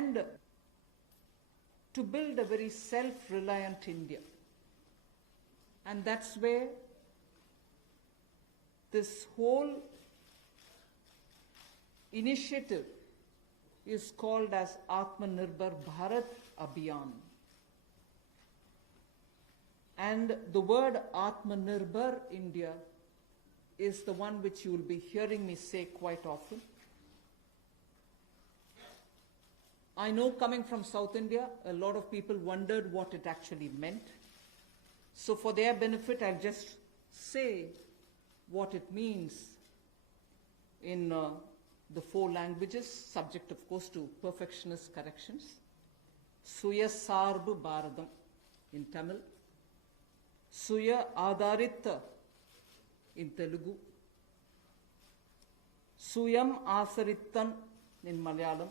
and to build a very self-reliant India. And that's where this whole initiative is called as Atmanirbhar Bharat Abhiyan. And the word Atmanirbhar India is the one which you will be hearing me say quite often. I know, coming from South India, a lot of people wondered what it actually meant. So for their benefit, I'll just say what it means in the 4 languages, subject of course to perfectionist corrections. Suya Sarbu Bharadam in Tamil, Suya Adharitha in Telugu, Suyam Asarittan in Malayalam,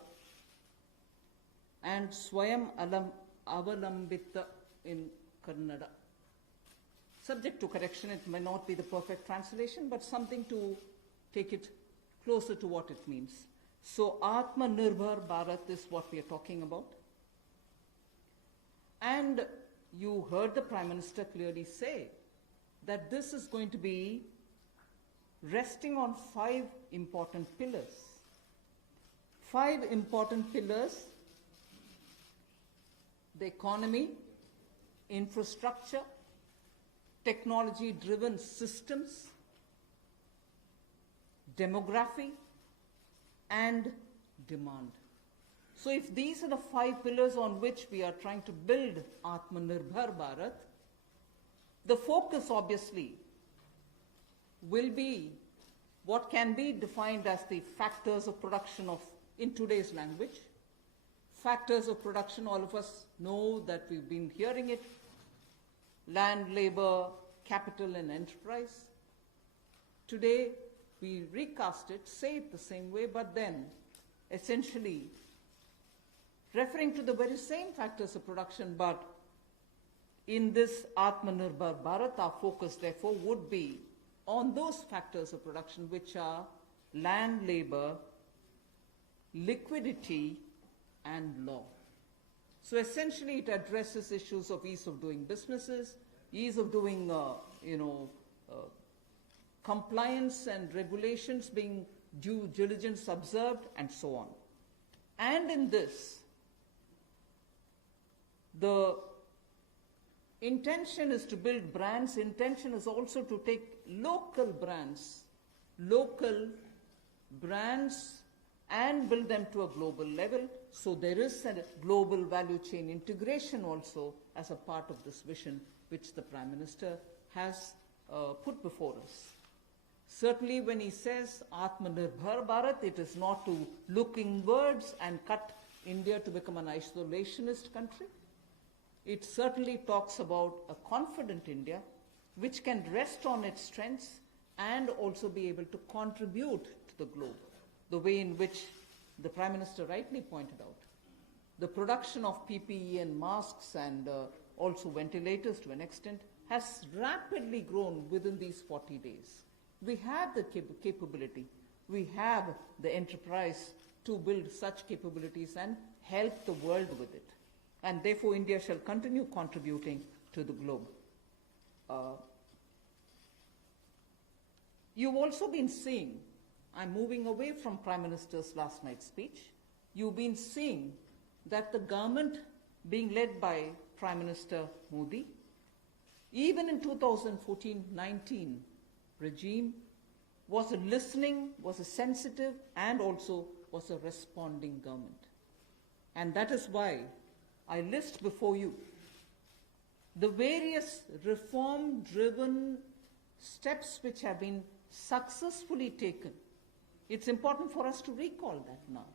and Swayam Avalambita in Kannada. Subject to correction, it may not be the perfect translation, but something to take it closer to what it means. So Atmanirbhar Bharat is what we are talking about. And you heard the Prime Minister clearly say that this is going to be resting on 5 important pillars. 5 important pillars: the economy, infrastructure, technology-driven systems, demography, and demand. So if these are the 5 pillars on which we are trying to build Atmanirbhar Bharat, the focus obviously will be what can be defined as the factors of production of, in today's language, factors of production. All of us know that we've been hearing it: land, labor, capital, and enterprise. Today, we recast it, say it the same way, but then essentially referring to the very same factors of production, but in this Atmanirbhar Bharat, our focus therefore would be on those factors of production which are land, labor, liquidity, and law. So essentially it addresses issues of ease of doing businesses, ease of doing compliance and regulations being due diligence observed, and so on. And in this, the intention is to build brands. Intention is also to take local brands, and build them to a global level. So there is a global value chain integration also as a part of this vision which the Prime Minister has put before us. Certainly when he says Atmanirbhar Bharat, it is not to look inwards and cut India to become an isolationist country. It certainly talks about a confident India which can rest on its strengths and also be able to contribute to the globe, the way in which the Prime Minister rightly pointed out. The production of PPE and masks and also ventilators to an extent has rapidly grown within these 40 days. We have the capability, we have the enterprise to build such capabilities and help the world with it. And therefore India shall continue contributing to the globe. You've also been seeing, I'm moving away from Prime Minister's last night's speech, you've been seeing that the government being led by Prime Minister Modi, even in 2014-19 regime, was a listening, was a sensitive, and also was a responding government. And that is why I list before you the various reform-driven steps which have been successfully taken. It's important for us to recall that now.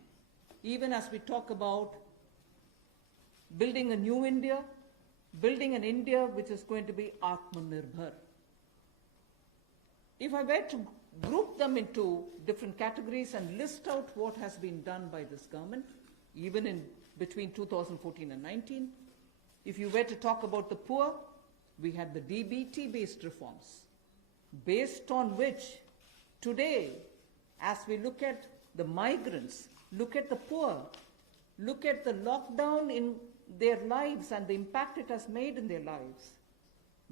Even as we talk about building a new India, building an India which is going to be Atmanirbhar. If I were to group them into different categories and list out what has been done by this government, even in between 2014 and 19, if you were to talk about the poor, we had the DBT-based reforms, based on which today, as we look at the migrants, look at the poor, Look at the lockdown in their lives and the impact it has made in their lives.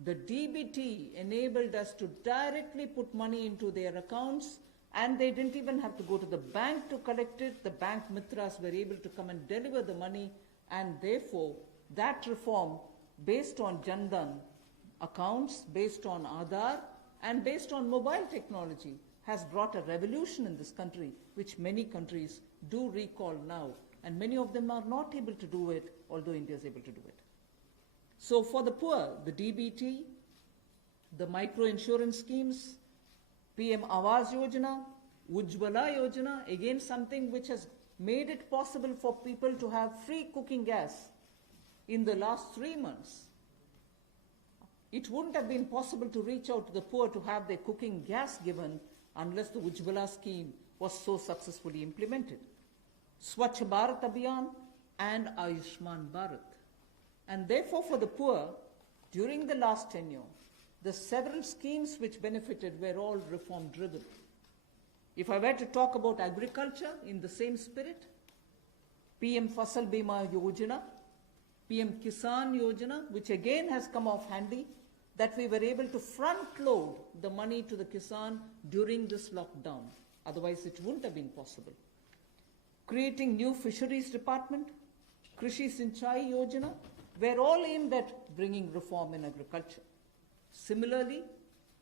The DBT enabled us to directly put money into their accounts, and they didn't even have to go to the bank to collect it. The bank mitras were able to come and deliver the money, and therefore that reform based on Jandan accounts, based on Aadhaar, and based on mobile technology has brought a revolution in this country, which many countries do recall now, and many of them are not able to do it, although India is able to do it. So for the poor, the DBT, the micro insurance schemes, PM Awas Yojana, Ujjwala Yojana, again something which has made it possible for people to have free cooking gas in the last 3 months. It wouldn't have been possible to reach out to the poor to have their cooking gas given unless the Ujjwala scheme was so successfully implemented. Swachh Bharat Abhiyan and Ayushman Bharat. And therefore for the poor, during the last tenure, the several schemes which benefited were all reform driven. If I were to talk about agriculture in the same spirit, PM Fasal Bima Yojana, PM Kisan Yojana, which again has come off handy, that we were able to front load the money to the Kisan during this lockdown. Otherwise it wouldn't have been possible. Creating new fisheries department, Krishi Sinchai Yojana, were all aimed at bringing reform in agriculture. Similarly,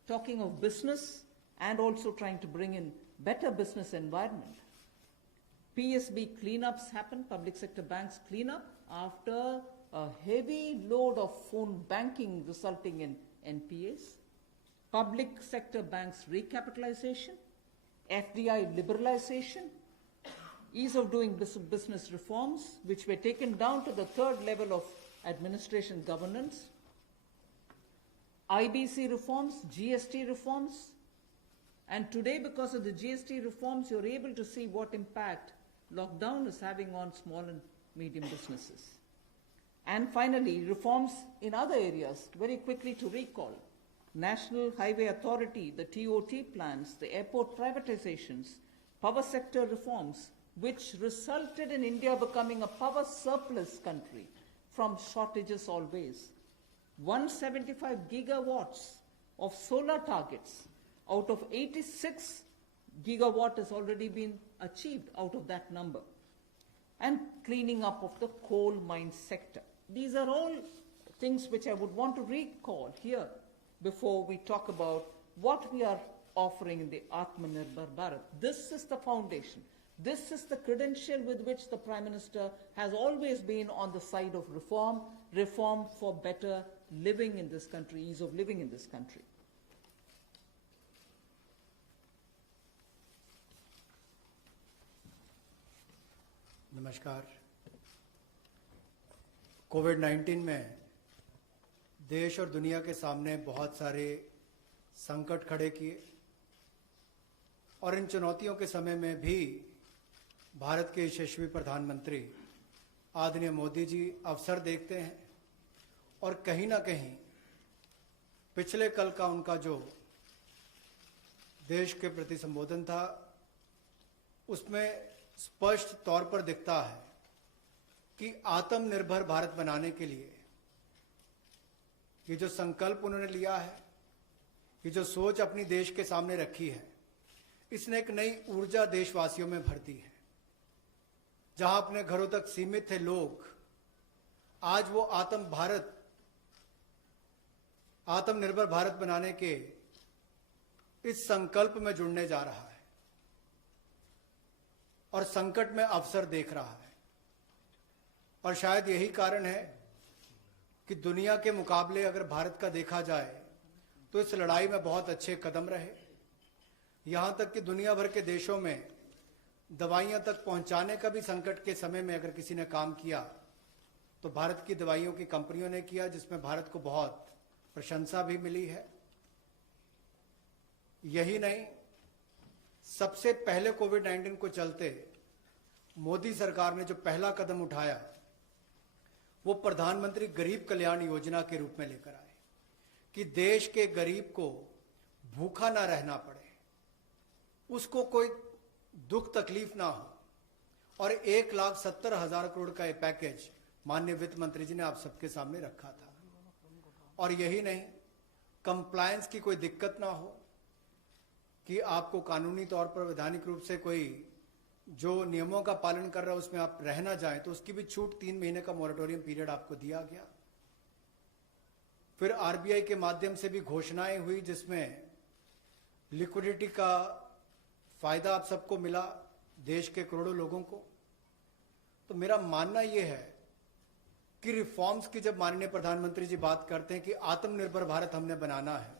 talking of business and also trying to bring in better business environment. PSB cleanups happen, public sector banks clean up after a heavy load of phone banking resulting in NPAs. Public sector banks recapitalization, FDI liberalization, ease of doing business reforms, which were taken down to the third level of administration governance, IBC reforms, GST reforms, and today because of the GST reforms, you're able to see what impact lockdown is having on small and medium businesses. And finally, reforms in other areas, very quickly to recall. National Highway Authority, the TOT plans, the airport privatizations, power sector reforms, which resulted in India becoming a power surplus country from shortages always. 175 gigawatts of solar targets out of 86 gigawatt has already been achieved out of that number. And cleaning up of the coal mine sector. These are all things which I would want to recall here before we talk about what we are offering in the Atmanirbhar Bharat. This is the foundation. This is the credential with which the Prime Minister has always been on the side of reform, reform for better living in this country, ease of living in this country. नमस्कार। कोविड-19 में देश और दुनिया के सामने बहुत सारे संकट खड़े किए और इन चुनौतियों के समय में भी भारत के यशस्वी प्रधानमंत्री आदरणीय मोदी जी अवसर देखते हैं और कहीं ना कहीं पिछले कल का उनका जो देश के प्रति संबोधन था उसमें स्पष्ट तौर पर दिखता है कि आत्मनिर्भर भारत बनाने के लिए ये जो संकल्प उन्होंने लिया है, ये जो सोच अपनी देश के सामने रखी है, इसने एक नई ऊर्जा देशवासियों में भर दी है। जहां अपने घरों तक सीमित थे लोग, आज वो आत्मनिर्भर भारत बनाने के इस संकल्प में जुड़ने जा रहा है और संकट में अवसर देख रहा है। और शायद यही कारण है कि दुनिया के मुकाबले अगर भारत का देखा जाए तो इस लड़ाई में बहुत अच्छे कदम रहे। यहां तक कि दुनिया भर के देशों में दवाइयां तक पहुंचाने का भी संकट के समय में अगर किसी ने काम किया तो भारत की दवाइयों की कंपनियों ने किया, जिसमें भारत को बहुत प्रशंसा भी मिली है। यही नहीं, सबसे पहले कोविड-19 को चलते मोदी सरकार ने जो पहला कदम उठाया वो प्रधानमंत्री गरीब कल्याण योजना के रूप में लेकर आए कि देश के गरीब को भूखा ना रहना पड़े, उसको कोई दुख तकलीफ ना हो और 1,70,000 करोड़ का ये पैकेज माननीय वित्त मंत्री जी ने आप सबके सामने रखा था। और यही नहीं, कंप्लायंस की कोई दिक्कत ना हो कि आपको कानूनी तौर पर वैधानिक रूप से कोई जो नियमों का पालन कर रहा है उसमें आप रह ना जाएं, तो उसकी भी छूट 3 महीने का मोरेटोरियम पीरियड आपको दिया गया। फिर आरबीआई के माध्यम से भी घोषणाएं हुई जिसमें लिक्विडिटी का फायदा आप सबको मिला, देश के करोड़ों लोगों को। तो मेरा मानना यह है कि रिफॉर्म्स की जब माननीय प्रधानमंत्री जी बात करते हैं कि आत्मनिर्भर भारत हमने बनाना है,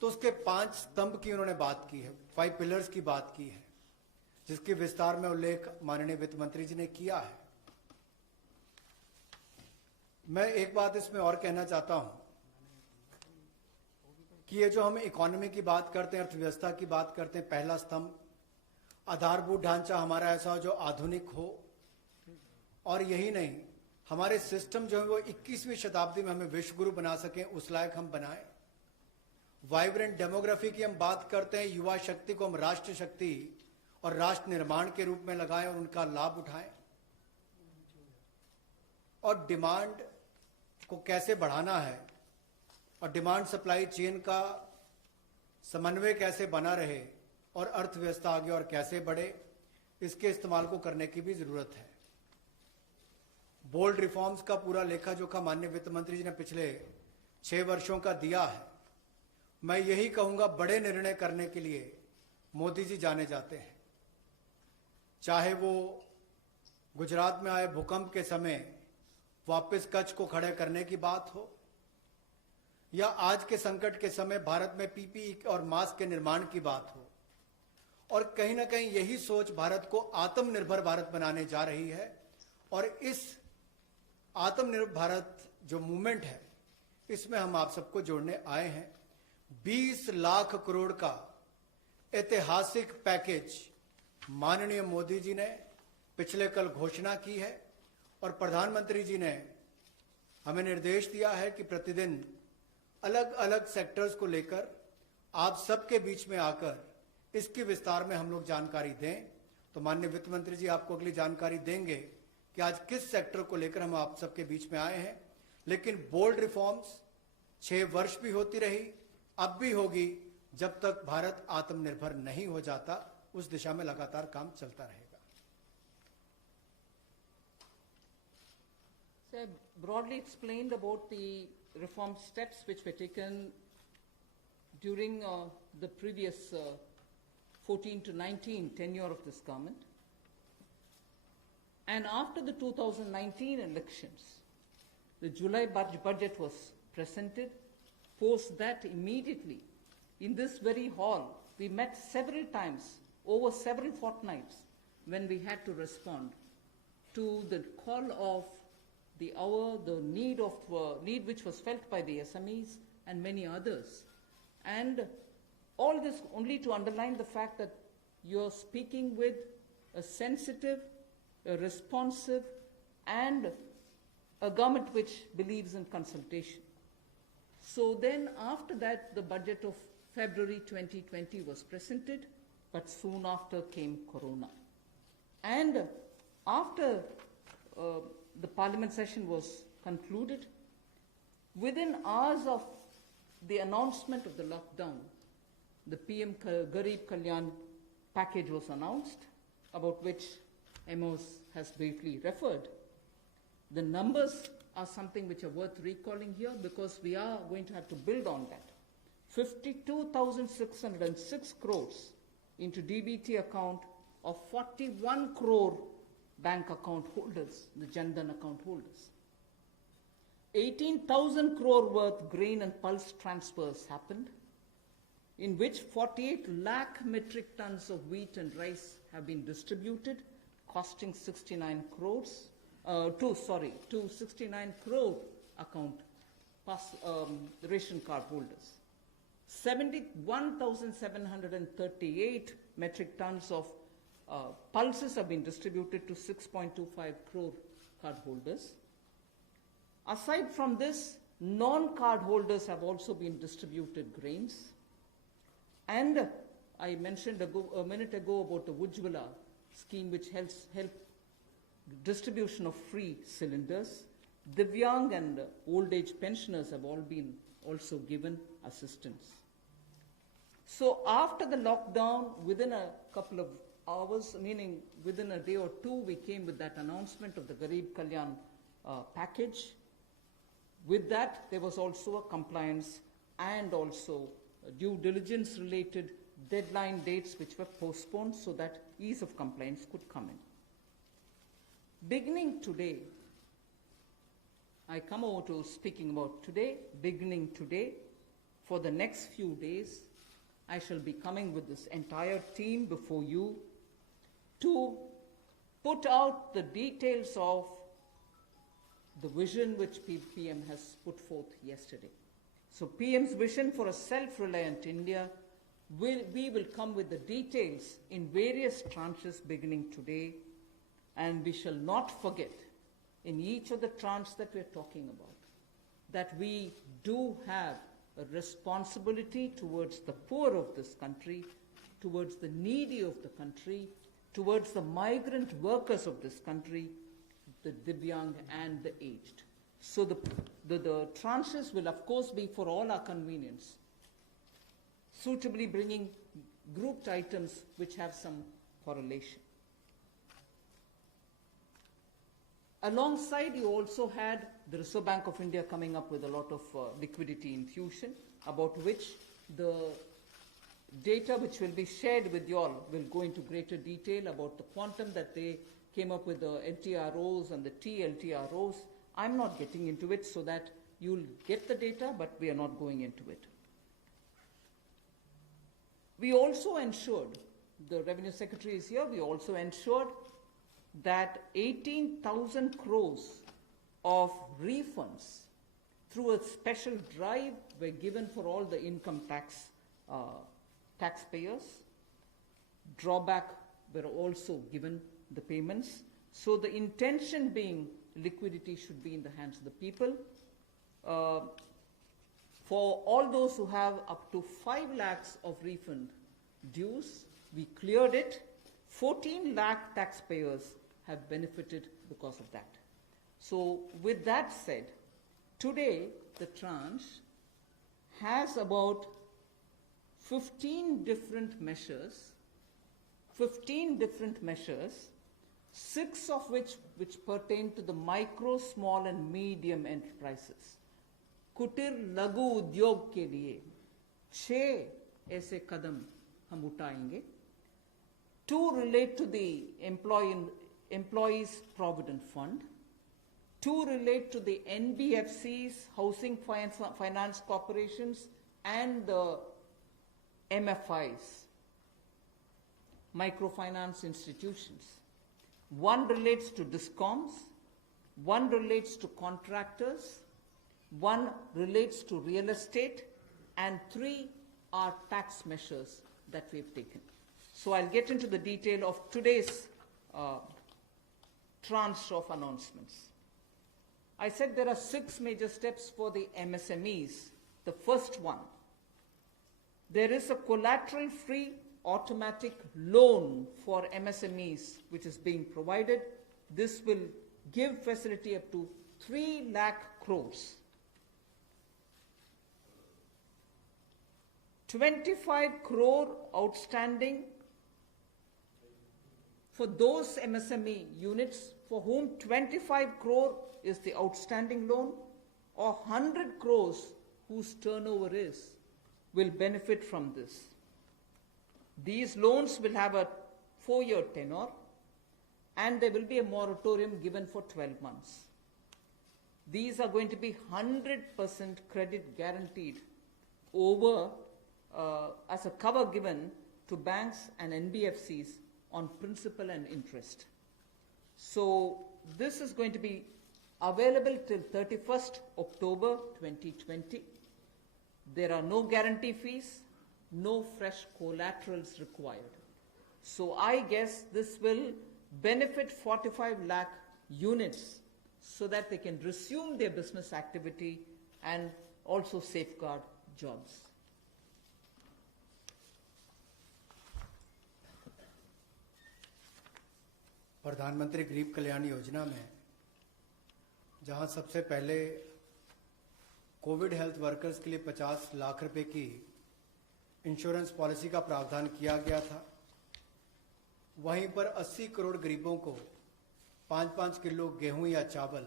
तो उसके 5 स्तंभ की उन्होंने बात की है, 5 पिलर्स की बात की है, जिसके विस्तार में उल्लेख माननीय वित्त मंत्री जी ने किया है। मैं एक बात इसमें और कहना चाहता हूं कि ये जो हम इकोनॉमी की बात करते हैं, अर्थव्यवस्था की बात करते हैं, पहला स्तंभ आधारभूत ढांचा हमारा ऐसा हो जो आधुनिक हो, और यही नहीं, हमारे सिस्टम जो है वो 21वीं शताब्दी में हमें विश्व गुरु बना सकें, उस लायक हम बनाएं। वाइब्रेंट डेमोग्राफी की हम बात करते हैं, युवा शक्ति को हम राष्ट्र शक्ति और राष्ट्र निर्माण के रूप में लगाएं और उनका लाभ उठाएं। और डिमांड को कैसे बढ़ाना है और डिमांड सप्लाई चेन का समन्वय कैसे बना रहे और अर्थव्यवस्था आगे और कैसे बढ़े, इसके इस्तेमाल को करने की भी जरूरत है। बोल्ड रिफॉर्म्स का पूरा लेखा जोखा माननीय वित्त मंत्री जी ने पिछले 6 वर्षों का दिया है। मैं यही कहूंगा, बड़े निर्णय करने के लिए मोदी जी जाने जाते हैं। चाहे वो गुजरात में आए भूकंप के समय वापस कच्छ को खड़े करने की बात हो, या आज के संकट के समय भारत में पीपीई और मास्क के निर्माण की बात हो, और कहीं ना कहीं यही सोच भारत को आत्मनिर्भर भारत बनाने जा रही है। और इस आत्मनिर्भर भारत जो मूवमेंट है, इसमें हम आप सबको जोड़ने आए हैं। 20 लाख करोड़ का ऐतिहासिक पैकेज माननीय मोदी जी ने पिछले कल घोषणा की है, और प्रधानमंत्री जी ने हमें निर्देश दिया है कि प्रतिदिन अलग अलग सेक्टर्स को लेकर आप सबके बीच में आकर इसके विस्तार में हम लोग जानकारी दें। तो माननीय वित्त मंत्री जी आपको अगली जानकारी देंगे कि आज किस सेक्टर को लेकर हम आप सबके बीच में आए हैं। लेकिन बोल्ड रिफॉर्म्स 6 वर्ष भी होती रही, अब भी होगी, जब तक भारत आत्मनिर्भर नहीं हो जाता, उस दिशा में लगातार काम चलता रहेगा। So I broadly explained about the reform steps which were taken during the previous 14 to 19 tenure of this government. And after the 2019 elections, the July budget was presented. Post that, immediately, in this very hall, we met several times, over several fortnights, when we had to respond to the call of the hour, the need which was felt by the SMEs and many others. And all this only to underline the fact that you're speaking with a sensitive, a responsive, and a government which believes in consultation. So then after that, the budget of February 2020 was presented, but soon after came Corona. And after the parliament session was concluded, within hours of the announcement of the lockdown, the PM Garib Kalyan package was announced, about which Amos has briefly referred. The numbers are something which are worth recalling here, because we are going to have to build on that. 52,606 crores into DBT account of 41 crore bank account holders, the Jan Dhan account holders. 18,000 crore worth grain and pulse transfers happened, in which 48 lakh metric tons of wheat and rice have been distributed, costing 69 crores, to 69 crore account ration card holders. 71,738 metric tons of pulses have been distributed to 6.25 crore card holders. Aside from this, non-card holders have also been distributed grains. And I mentioned a minute ago about the Ujjwala scheme which help distribution of free cylinders. Divyang and old age pensioners have all been also given assistance. So after the lockdown, within a couple of hours, meaning within a day or two, we came with that announcement of the Garib Kalyan package. With that, there was also a compliance and also due diligence related deadline dates which were postponed so that ease of compliance could come in. Beginning today, I come over to speaking about today. Beginning today, for the next few days, I shall be coming with this entire team before you to put out the details of the vision which PM has put forth yesterday. So PM's vision for a self-reliant India, we will come with the details in various tranches beginning today, and we shall not forget in each of the tranches that we are talking about that we do have a responsibility towards the poor of this country, towards the needy of the country, towards the migrant workers of this country, the Divyang and the aged. So the tranches will of course be for all our convenience, suitably bringing grouped items which have some correlation. Alongside, you also had the Reserve Bank of India coming up with a lot of liquidity infusion, about which the data which will be shared with you all will go into greater detail about the quantum that they came up with, the LTROs and the TLTROs. I'm not getting into it so that you'll get the data, but we are not going into it. We also ensured, the Revenue Secretary is here, we also ensured that 18,000 crores of refunds through a special drive were given for all the income taxpayers. Drawback were also given the payments. So the intention being liquidity should be in the hands of the people. For all those who have up to 5 lakhs of refund dues, we cleared it. 14 lakh taxpayers have benefited because of that. So with that said, today the tranche has about 15 different measures, 6 of which pertain to the micro, small and medium enterprises. कुटीर लघु उद्योग के लिए 6 ऐसे कदम हम उठाएंगे. 2 relate to the Employees Provident Fund. 2 relate to the NBFCs, Housing Finance Corporations, and the MFIs, microfinance institutions. 1 relates to DISCOMs, 1 relates to contractors, 1 relates to real estate, and 3 are tax measures that we've taken. So I'll get into the detail of today's tranche of announcements. I said there are 6 major steps for the MSMEs. The first one, there is a collateral-free automatic loan for MSMEs which is being provided. This will give facility up to 3 lakh crores. 25 crore outstanding for those MSME units for whom 25 crore is the outstanding loan, or 100 crores whose turnover will benefit from this. These loans will have a 4-year tenure, and there will be a moratorium given for 12 months. These are going to be 100% credit guaranteed over as a cover given to banks and NBFCs on principal and interest. So this is going to be available till 31st October 2020. There are no guarantee fees, no fresh collaterals required. So I guess this will benefit 45 lakh units so that they can resume their business activity and also safeguard jobs. प्रधानमंत्री गरीब कल्याण योजना में जहां सबसे पहले Covid health workers के लिए 50 लाख रुपए की इंश्योरेंस पॉलिसी का प्रावधान किया गया था, वहीं पर 80 करोड़ गरीबों को 5-5 किलो गेहूं या चावल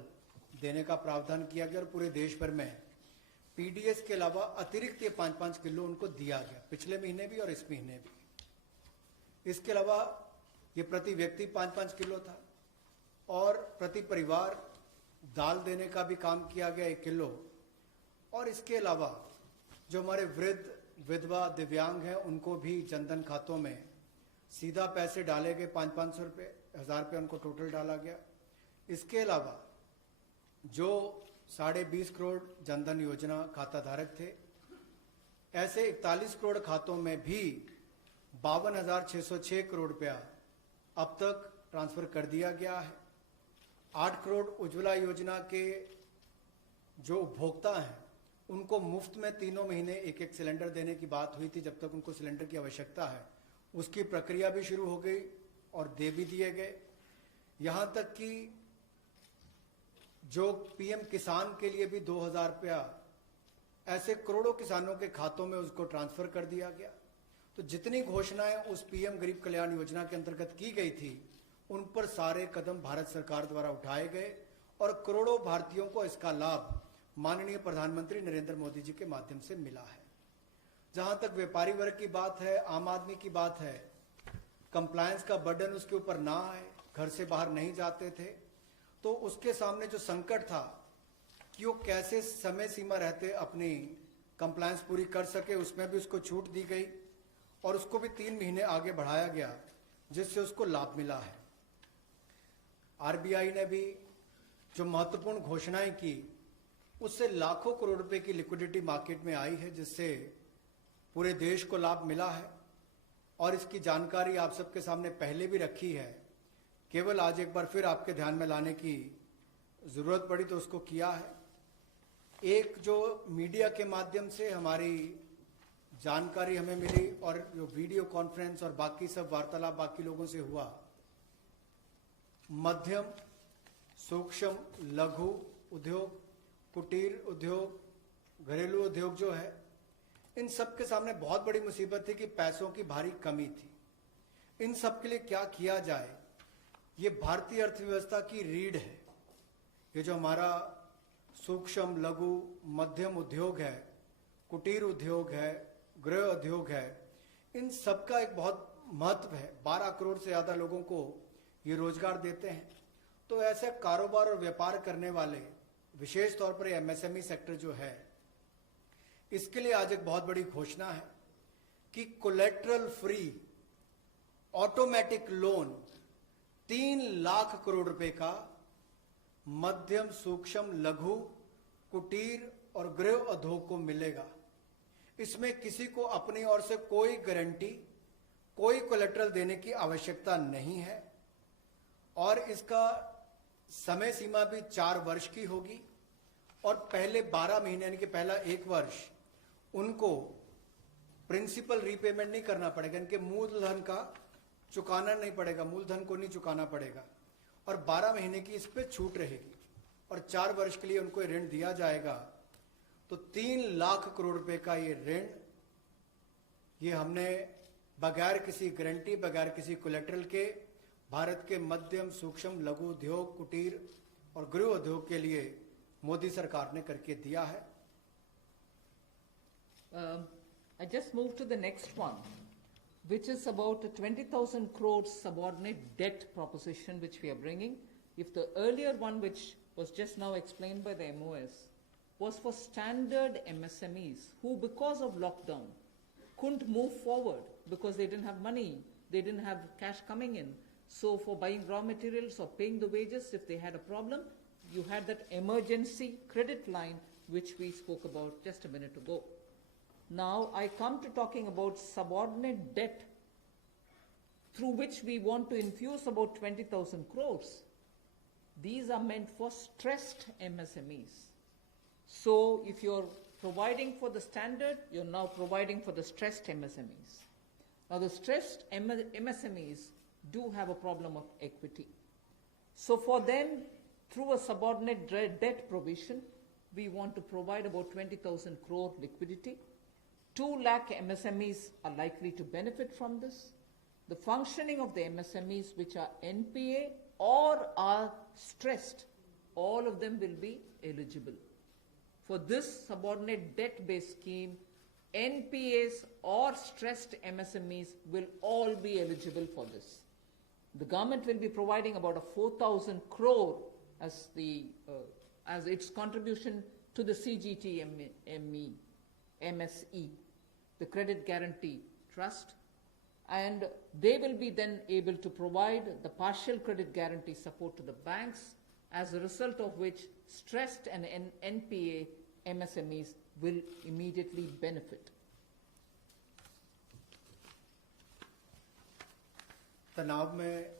देने का प्रावधान किया गया और पूरे देश भर में पीडीएस के अलावा अतिरिक्त ये 5-5 किलो उनको दिया गया, पिछले महीने भी और इस महीने भी। इसके अलावा ये प्रति व्यक्ति 5-5 किलो था और प्रति परिवार दाल देने का भी काम किया गया 1 किलो। और इसके अलावा जो हमारे वृद्ध, विधवा, दिव्यांग हैं उनको भी जनधन खातों में सीधा पैसे डाले गए, 500-500 रुपये, 1000 रुपये उनको टोटल डाला गया। इसके अलावा जो 20.5 करोड़ जनधन योजना खाता धारक थे, ऐसे 41 करोड़ खातों में भी 52,606 करोड़ रुपया अब तक ट्रांसफर कर दिया गया है। 8 करोड़ उज्ज्वला योजना के जो उपभोक्ता हैं उनको मुफ्त में 3 महीने 1-1 सिलेंडर देने की बात हुई थी, जब तक उनको सिलेंडर की आवश्यकता है। उसकी प्रक्रिया भी शुरू हो गई और दे भी दिए गए। यहां तक कि जो पीएम किसान के लिए भी 2,000 रुपया ऐसे करोड़ों किसानों के खातों में उसको ट्रांसफर कर दिया गया। तो जितनी घोषणाएं उस पीएम गरीब कल्याण योजना के अंतर्गत की गई थी, उन पर सारे कदम भारत सरकार द्वारा उठाए गए और करोड़ों भारतीयों को इसका लाभ माननीय प्रधानमंत्री नरेंद्र मोदी जी के माध्यम से मिला है। जहां तक व्यापारी वर्ग की बात है, आम आदमी की बात है, कंप्लायंस का बर्डन उसके ऊपर ना आए, घर से बाहर नहीं जाते थे, तो उसके सामने जो संकट था कि वो कैसे समय सीमा रहते अपनी कंप्लायंस पूरी कर सके, उसमें भी उसको छूट दी गई और उसको भी 3 महीने आगे बढ़ाया गया, जिससे उसको लाभ मिला है। आरबीआई ने भी जो महत्वपूर्ण घोषणाएं की, उससे लाखों करोड़ रुपए की लिक्विडिटी मार्केट में आई है, जिससे पूरे देश को लाभ मिला है। और इसकी जानकारी आप सबके सामने पहले भी रखी है, केवल आज एक बार फिर आपके ध्यान में लाने की जरूरत पड़ी तो उसको किया है। एक जो मीडिया के माध्यम से हमारी जानकारी हमें मिली और जो वीडियो कॉन्फ्रेंस और बाकी सब वार्तालाप बाकी लोगों से हुआ, मध्यम, सूक्ष्म, लघु उद्योग, कुटीर उद्योग, घरेलू उद्योग जो है, इन सब के सामने बहुत बड़ी मुसीबत थी कि पैसों की भारी कमी थी। इन सब के लिए क्या किया जाए, ये भारतीय अर्थव्यवस्था की रीढ़ है। ये जो हमारा सूक्ष्म, लघु, मध्यम उद्योग है, कुटीर उद्योग है, गृह उद्योग है, इन सब का एक बहुत महत्व है। 12 करोड़ से ज्यादा लोगों को ये रोजगार देते हैं। तो ऐसे कारोबार और व्यापार करने वाले, विशेष तौर पर एमएसएमई सेक्टर जो है, इसके लिए आज एक बहुत बड़ी घोषणा है कि collateral free automatic loan 3 lakh crore रुपए का मध्यम, सूक्ष्म, लघु, कुटीर और गृह उद्योग को मिलेगा। इसमें किसी को अपनी ओर से कोई गारंटी, कोई कोलेटरल देने की आवश्यकता नहीं है और इसका समय सीमा भी 4 वर्ष की होगी और पहले 12 महीने यानी कि पहला 1 वर्ष उनको प्रिंसिपल रीपेमेंट नहीं करना पड़ेगा, इनके मूलधन का चुकाना नहीं पड़ेगा, मूलधन को नहीं चुकाना पड़ेगा और 12 महीने की इस पे छूट रहेगी और 4 वर्ष के लिए उनको ऋण दिया जाएगा। तो 3 लाख करोड़ रुपए का ये ऋण, ये हमने बगैर किसी गारंटी, बगैर किसी कोलेटरल के भारत के मध्यम, सूक्ष्म, लघु उद्योग, कुटीर और गृह उद्योग के लिए मोदी सरकार ने करके दिया है। I just moved to the next one, which is about a 20,000 crores subordinate debt proposition which we are bringing. If the earlier one, which was just now explained by the MOS, was for standard MSMEs who, because of lockdown, couldn't move forward because they didn't have money, they didn't have cash coming in. So for buying raw materials or paying the wages, if they had a problem, you had that emergency credit line which we spoke about just a minute ago. Now I come to talking about subordinate debt through which we want to infuse about 20,000 crores. These are meant for stressed MSMEs. So if you're providing for the standard, you're now providing for the stressed MSMEs. Now the stressed MSMEs do have a problem of equity. So for them, through a subordinate debt provision, we want to provide about 20,000 crore liquidity. 2 lakh MSMEs are likely to benefit from this. The functioning of the MSMEs which are NPA or are stressed, all of them will be eligible. For this subordinate debt-based scheme, NPAs or stressed MSMEs will all be eligible for this. The government will be providing about a 4,000 crore as its contribution to the MSE, the Credit Guarantee Trust, and they will be then able to provide the partial credit guarantee support to the banks, as a result of which stressed and NPA MSMEs will immediately benefit. तनाव में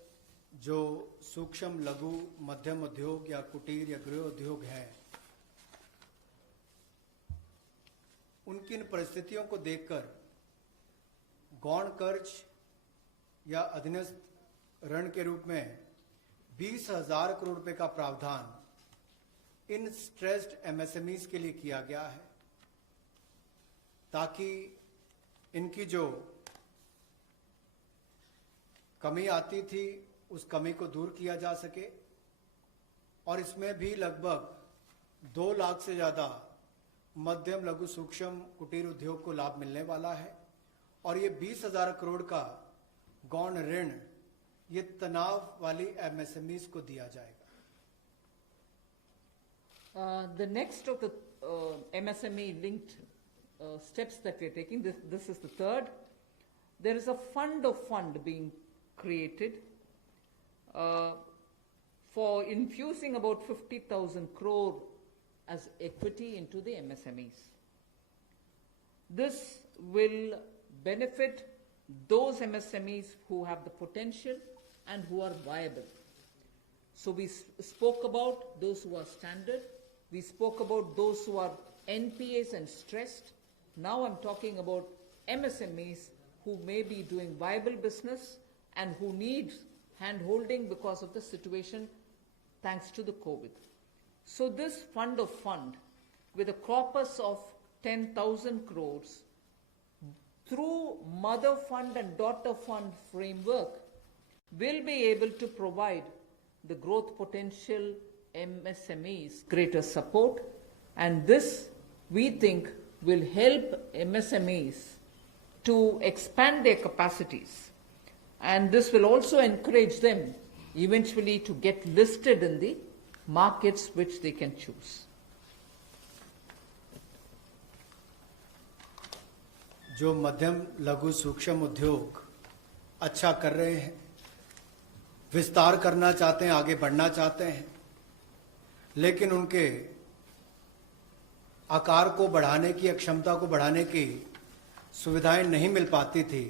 जो सूक्ष्म लघु मध्यम उद्योग या कुटीर या गृह उद्योग हैं, उनकी इन परिस्थितियों को देखकर गौण कर्ज या अधीनस्थ ऋण के रूप में 20,000 करोड़ रुपए का प्रावधान इन स्ट्रेस्ड एमएसएमईज के लिए किया गया है, ताकि इनकी जो कमी आती थी उस कमी को दूर किया जा सके। और इसमें भी लगभग 2 लाख से ज्यादा मध्यम लघु सूक्ष्म कुटीर उद्योग को लाभ मिलने वाला है। और ये 20,000 करोड़ का गौण ऋण ये तनाव वाली एमएसएमईज को दिया जाएगा। The next of the MSME linked steps that we are taking, this is the third. There is a fund being created for infusing about 50,000 crore as equity into the MSMEs. This will benefit those MSMEs who have the potential and who are viable. So we spoke about those who are standard, we spoke about those who are NPAs and stressed. Now I'm talking about MSMEs who may be doing viable business and who need hand-holding because of the situation thanks to the COVID. So this fund with a corpus of 10,000 crores through mother fund and daughter fund framework will be able to provide the growth potential MSMEs greater support, and this we think will help MSMEs to expand their capacities, and this will also encourage them eventually to get listed in the markets which they can choose. जो मध्यम लघु सूक्ष्म उद्योग अच्छा कर रहे हैं, विस्तार करना चाहते हैं, आगे बढ़ना चाहते हैं, लेकिन उनके आकार को बढ़ाने की, क्षमता को बढ़ाने की सुविधाएं नहीं मिल पाती थी,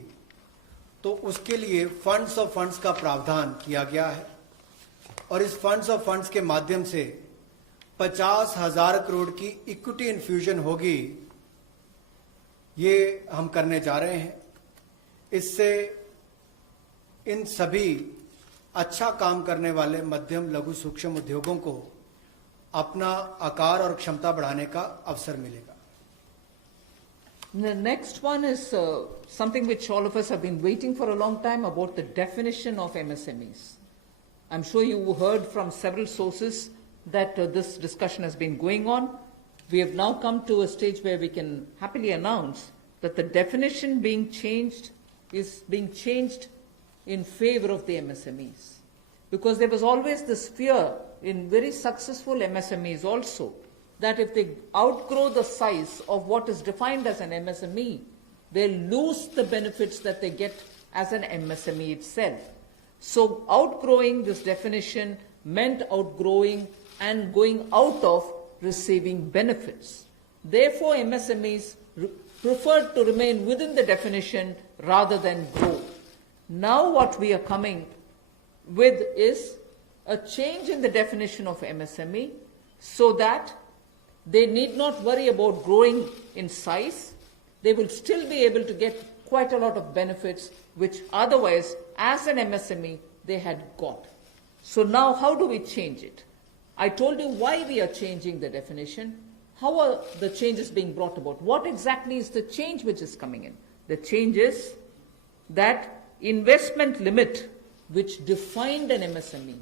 तो उसके लिए फंड्स ऑफ फंड्स का प्रावधान किया गया है। और इस फंड्स ऑफ फंड्स के माध्यम से 50,000 करोड़ की इक्विटी इन्फ्यूजन होगी, ये हम करने जा रहे हैं। इससे इन सभी अच्छा काम करने वाले मध्यम लघु सूक्ष्म उद्योगों को अपना आकार और क्षमता बढ़ाने का अवसर मिलेगा। The next one is something which all of us have been waiting for a long time, about the definition of MSMEs. I'm sure you heard from several sources that this discussion has been going on. We have now come to a stage where we can happily announce that the definition being changed is being changed in favor of the MSMEs. Because there was always this fear in very successful MSMEs also, that if they outgrow the size of what is defined as an MSME, they'll lose the benefits that they get as an MSME itself. So outgrowing this definition meant outgrowing and going out of receiving benefits. Therefore, MSMEs preferred to remain within the definition rather than grow. Now what we are coming with is a change in the definition of MSME so that they need not worry about growing in size. They will still be able to get quite a lot of benefits which otherwise, as an MSME, they had got. So now how do we change it? I told you why we are changing the definition. How are the changes being brought about? What exactly is the change which is coming in? The change is that investment limit which defined an MSME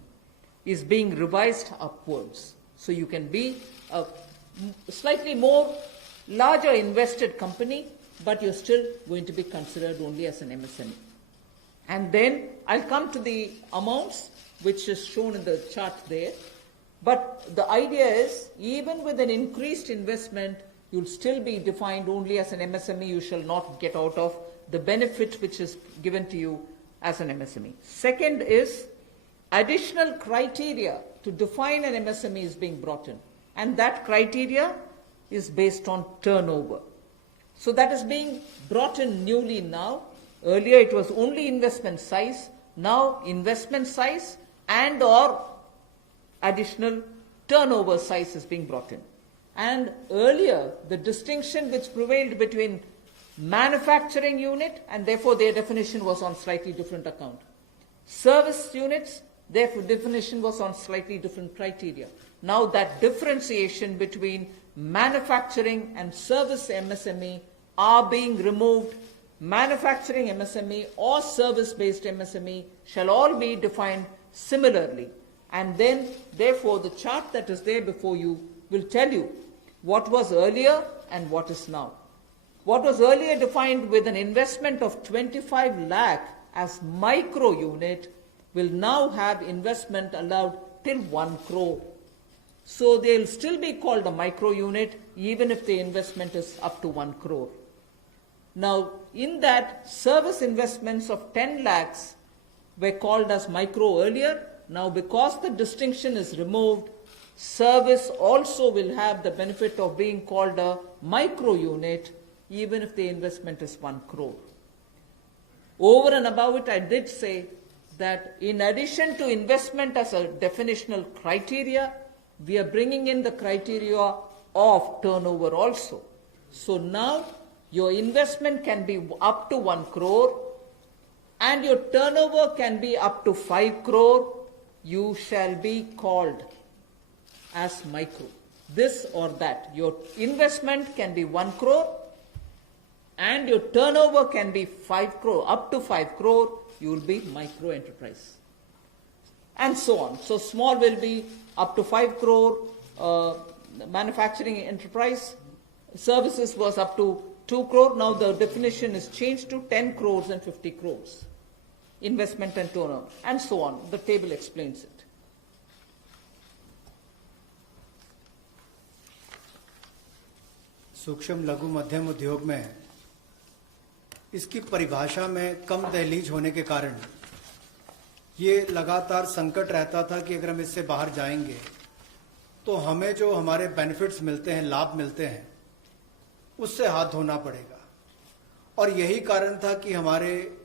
is being revised upwards. So you can be a slightly more larger invested company, but you're still going to be considered only as an MSME. And then I'll come to the amounts which is shown in the chart there. But the idea is, even with an increased investment, you'll still be defined only as an MSME. You shall not get out of the benefit which is given to you as an MSME. Second is, additional criteria to define an MSME is being brought in. And that criteria is based on turnover. So that is being brought in newly now. Earlier it was only investment size. Now investment size and or additional turnover size is being brought in. And earlier, the distinction which prevailed between manufacturing unit, and therefore their definition was on slightly different account. Service units, their definition was on slightly different criteria. Now that differentiation between manufacturing and service MSME are being removed. Manufacturing MSME or service-based MSME shall all be defined similarly. And then, therefore, the chart that is there before you will tell you what was earlier and what is now. What was earlier defined with an investment of 25 lakh as micro unit will now have investment allowed till 1 crore. So they'll still be called a micro unit even if the investment is up to 1 crore. Now, in that, service investments of 10 lakhs were called as micro earlier. Now, because the distinction is removed, service also will have the benefit of being called a micro unit even if the investment is 1 crore. Over and above it, I did say that in addition to investment as a definitional criteria, we are bringing in the criteria of turnover also. So now your investment can be up to 1 crore and your turnover can be up to 5 crore. You shall be called as micro. This or that. Your investment can be 1 crore and your turnover can be 5 crore. Up to 5 crore, you will be micro enterprise. And so on. So small will be up to 5 crore, manufacturing enterprise. Services was up to 2 crore. Now the definition is changed to 10 crores and 50 crores. Investment and turnover, and so on. The table explains it. सूक्ष्म लघु मध्यम उद्योग में इसकी परिभाषा में कम दहलीज होने के कारण ये लगातार संकट रहता था कि अगर हम इससे बाहर जाएंगे तो हमें जो हमारे बेनिफिट्स मिलते हैं, लाभ मिलते हैं, उससे हाथ धोना पड़ेगा। और यही कारण था कि हमारे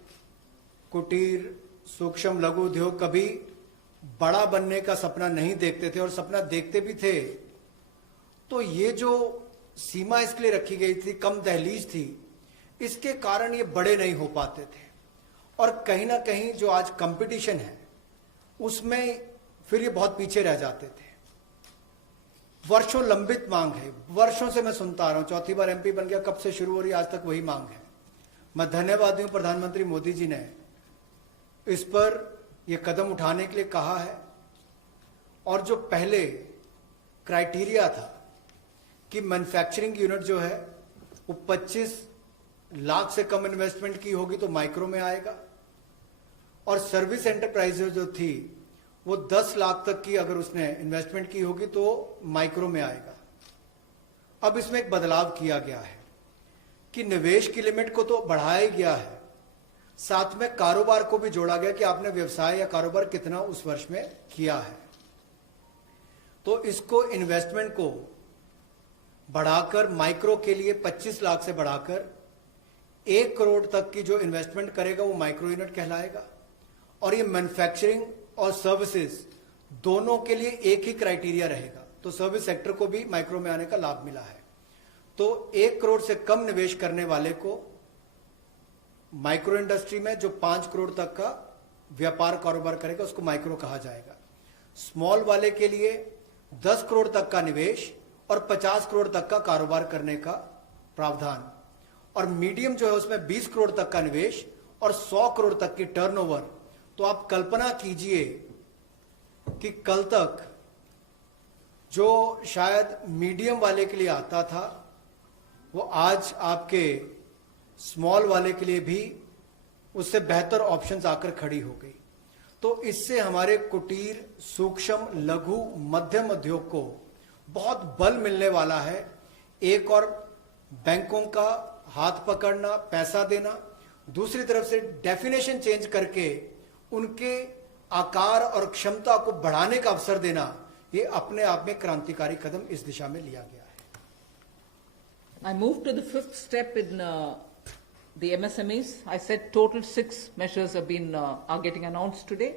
कुटीर सूक्ष्म लघु उद्योग कभी बड़ा बनने का सपना नहीं देखते थे, और सपना देखते भी थे तो ये जो सीमा इसके लिए रखी गई थी, कम दहलीज थी, इसके कारण ये बड़े नहीं हो पाते थे। और कहीं ना कहीं जो आज कंपटीशन है उसमें फिर ये बहुत पीछे रह जाते थे। वर्षों लंबित मांग है, वर्षों से मैं सुनता आ रहा हूं, चौथी बार एमपी बन गया, कब से शुरू हो रही, आज तक वही मांग है। मैं धन्यवादी हूं प्रधानमंत्री मोदी जी ने इस पर यह कदम उठाने के लिए कहा है। और जो पहले क्राइटेरिया था कि मैन्युफैक्चरिंग यूनिट जो है वो 25 लाख से कम इन्वेस्टमेंट की होगी तो माइक्रो में आएगा, और सर्विस एंटरप्राइज जो थी वो 10 लाख तक की अगर उसने इन्वेस्टमेंट की होगी तो माइक्रो में आएगा। अब इसमें एक बदलाव किया गया है कि निवेश की लिमिट को तो बढ़ाया ही गया है, साथ में कारोबार को भी जोड़ा गया कि आपने व्यवसाय या कारोबार कितना उस वर्ष में किया है। तो इसको इन्वेस्टमेंट को बढ़ाकर माइक्रो के लिए 25 लाख से बढ़ाकर 1 करोड़ तक की जो इन्वेस्टमेंट करेगा वो माइक्रो यूनिट कहलाएगा। और ये मैन्युफैक्चरिंग और सर्विसेज दोनों के लिए एक ही क्राइटेरिया रहेगा, तो सर्विस सेक्टर को भी माइक्रो में आने का लाभ मिला है। तो 1 करोड़ से कम निवेश करने वाले को माइक्रो इंडस्ट्री में जो 5 करोड़ तक का व्यापार कारोबार करेगा उसको माइक्रो कहा जाएगा। स्मॉल वाले के लिए 10 करोड़ तक का निवेश और 50 करोड़ तक का कारोबार करने का प्रावधान, और मीडियम जो है उसमें 20 करोड़ तक का निवेश और 100 करोड़ तक की टर्नओवर। तो आप कल्पना कीजिए कि कल तक जो शायद मीडियम वाले के लिए आता था वो आज आपके स्मॉल वाले के लिए भी उससे बेहतर ऑप्शंस आकर खड़ी हो गई। तो इससे हमारे कुटीर, सूक्ष्म, लघु, मध्यम उद्योग को बहुत बल मिलने वाला है। एक और बैंकों का हाथ पकड़ना, पैसा देना, दूसरी तरफ से डेफिनेशन चेंज करके उनके आकार और क्षमता को बढ़ाने का अवसर देना, ये अपने आप में क्रांतिकारी कदम इस दिशा में लिया गया है। I move to the fifth step in the MSMEs. I said total 6 measures have been are getting announced today.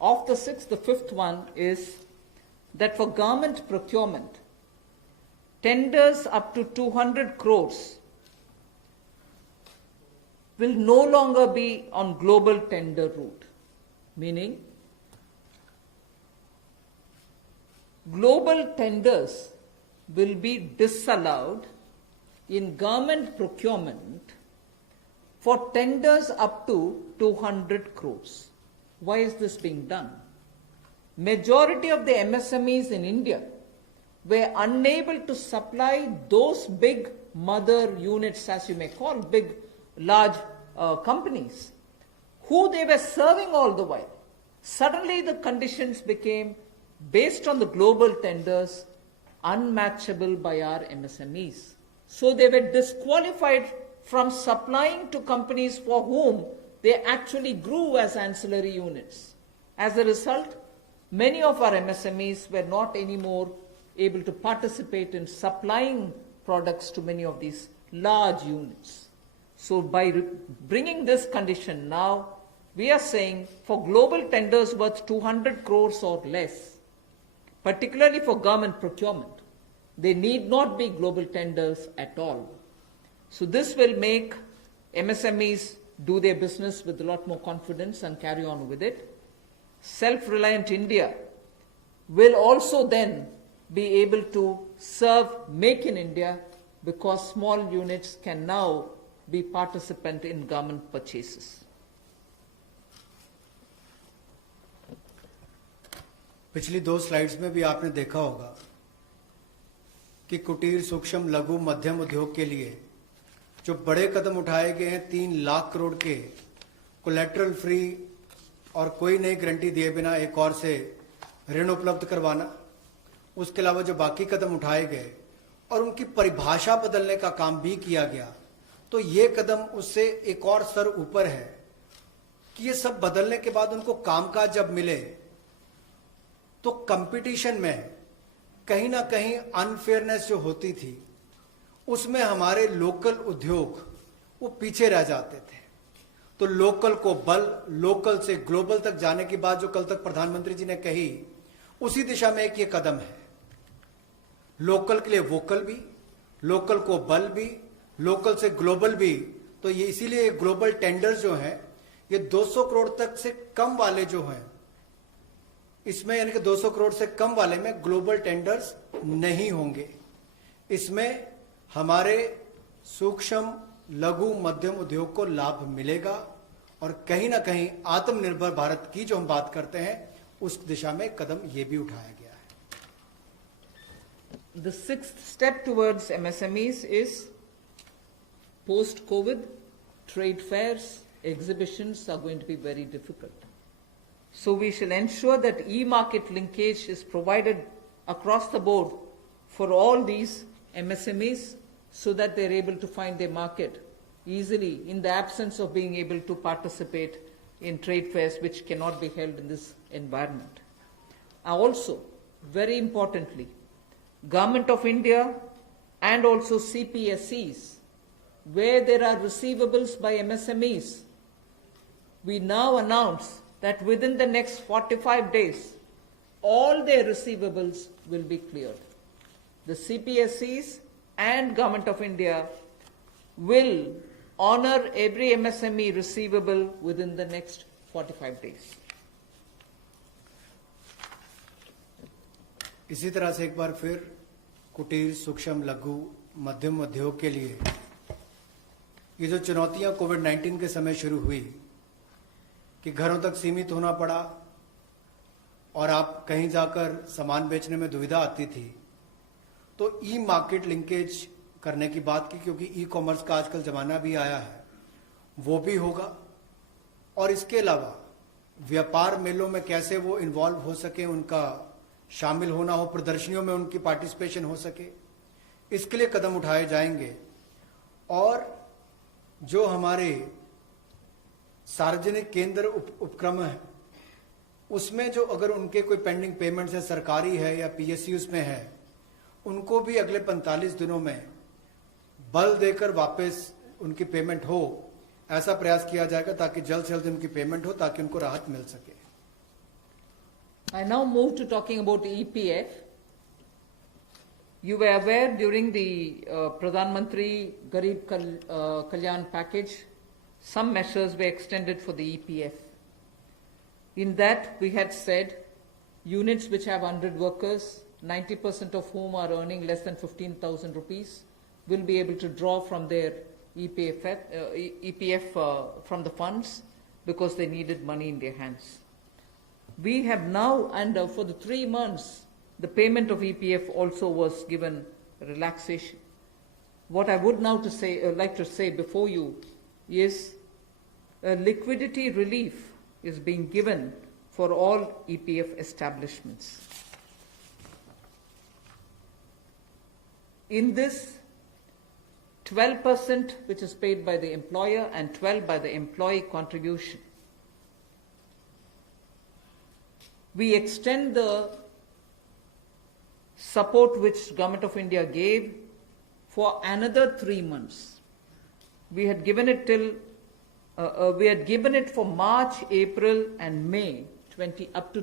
Of the 6, the fifth one is that for government procurement, tenders up to 200 crores will no longer be on global tender route, meaning global tenders will be disallowed in government procurement for tenders up to 200 crores. Why is this being done? Majority of the MSMEs in India were unable to supply those big mother units, as you may call, big, large companies, who they were serving all the while. Suddenly the conditions became, based on the global tenders, unmatchable by our MSMEs. So they were disqualified from supplying to companies for whom they actually grew as ancillary units. As a result, many of our MSMEs were not anymore able to participate in supplying products to many of these large units. So by bringing this condition now, we are saying for global tenders worth 200 crores or less, particularly for government procurement, they need not be global tenders at all. So this will make MSMEs do their business with a lot more confidence and carry on with it. Self-reliant India will also then be able to serve Make in India, because small units can now be participant in government purchases. पिछली 2 slides में भी आपने देखा होगा कि कुटीर, सूक्ष्म, लघु, मध्यम उद्योग के लिए जो बड़े कदम उठाए गए हैं, 3 लाख करोड़ के कोलेटरल फ्री और कोई नई गारंटी दिए बिना एक और से ऋण उपलब्ध करवाना, उसके अलावा जो बाकी कदम उठाए गए और उनकी परिभाषा बदलने का काम भी किया गया, तो ये कदम उससे एक और स्तर ऊपर है कि ये सब बदलने के बाद उनको कामकाज जब मिले तो कंपटीशन में कहीं ना कहीं अनफेयरनेस जो होती थी उसमें हमारे लोकल उद्योग वो पीछे रह जाते थे। तो लोकल को बल, लोकल से ग्लोबल तक जाने की बात जो कल तक प्रधानमंत्री जी ने कही, उसी दिशा में एक ये कदम है। लोकल के लिए वोकल भी, लोकल को बल भी, लोकल से ग्लोबल भी। तो ये इसीलिए ग्लोबल टेंडर्स जो हैं ये 200 करोड़ तक से कम वाले जो हैं, इसमें यानी कि 200 करोड़ से कम वाले में ग्लोबल टेंडर्स नहीं होंगे। इसमें हमारे सूक्ष्म, लघु, मध्यम उद्योग को लाभ मिलेगा और कहीं ना कहीं आत्मनिर्भर भारत की जो हम बात करते हैं उस दिशा में कदम ये भी उठाया गया है। The sixth step towards MSMEs is post-COVID, trade fairs, exhibitions are going to be very difficult. So we shall ensure that e-market linkage is provided across the board for all these MSMEs so that they're able to find their market easily in the absence of being able to participate in trade fairs which cannot be held in this environment. Also, very importantly, Government of India and also CPSEs, where there are receivables by MSMEs, we now announce that within the next 45 days, all their receivables will be cleared. The CPSEs and Government of India will honor every MSME receivable within the next 45 days. इसी तरह से एक बार फिर कुटीर, सूक्ष्म, लघु, मध्यम उद्योग के लिए ये जो चुनौतियां कोविड-19 के समय शुरू हुई कि घरों तक सीमित होना पड़ा और आप कहीं जाकर सामान बेचने में दुविधा आती थी, तो ई मार्केट लिंकेज करने की बात की, क्योंकि ई कॉमर्स का आजकल जमाना भी आया है, वो भी होगा। और इसके अलावा व्यापार मेलों में कैसे वो इन्वॉल्व हो सके, उनका शामिल होना हो, प्रदर्शनियों में उनकी पार्टिसिपेशन हो सके, इसके लिए कदम उठाए जाएंगे। और जो हमारे सार्वजनिक केंद्र उपक्रम है, उसमें जो अगर उनके कोई पेंडिंग पेमेंट्स है, सरकारी है या पीएसयूज में है, उनको भी अगले 45 दिनों में बल देकर वापस उनकी पेमेंट हो, ऐसा प्रयास किया जाएगा ताकि जल्द से जल्द उनकी पेमेंट हो, ताकि उनको राहत मिल सके। I now move to talking about EPF. You were aware during the Pradhan Mantri Garib Kalyan package, some measures were extended for the EPF. In that, we had said units which have 100 workers, 90% of whom are earning less than 15,000 rupees, will be able to draw from their EPF from the funds because they needed money in their hands. We have now, and for the 3 months, the payment of EPF also was given relaxation. What I would now like to say before you is liquidity relief is being given for all EPF establishments. In this, 12% which is paid by the employer and 12% by the employee contribution. We extend the support which Government of India gave for another 3 months. We had given it for March, April, and May up to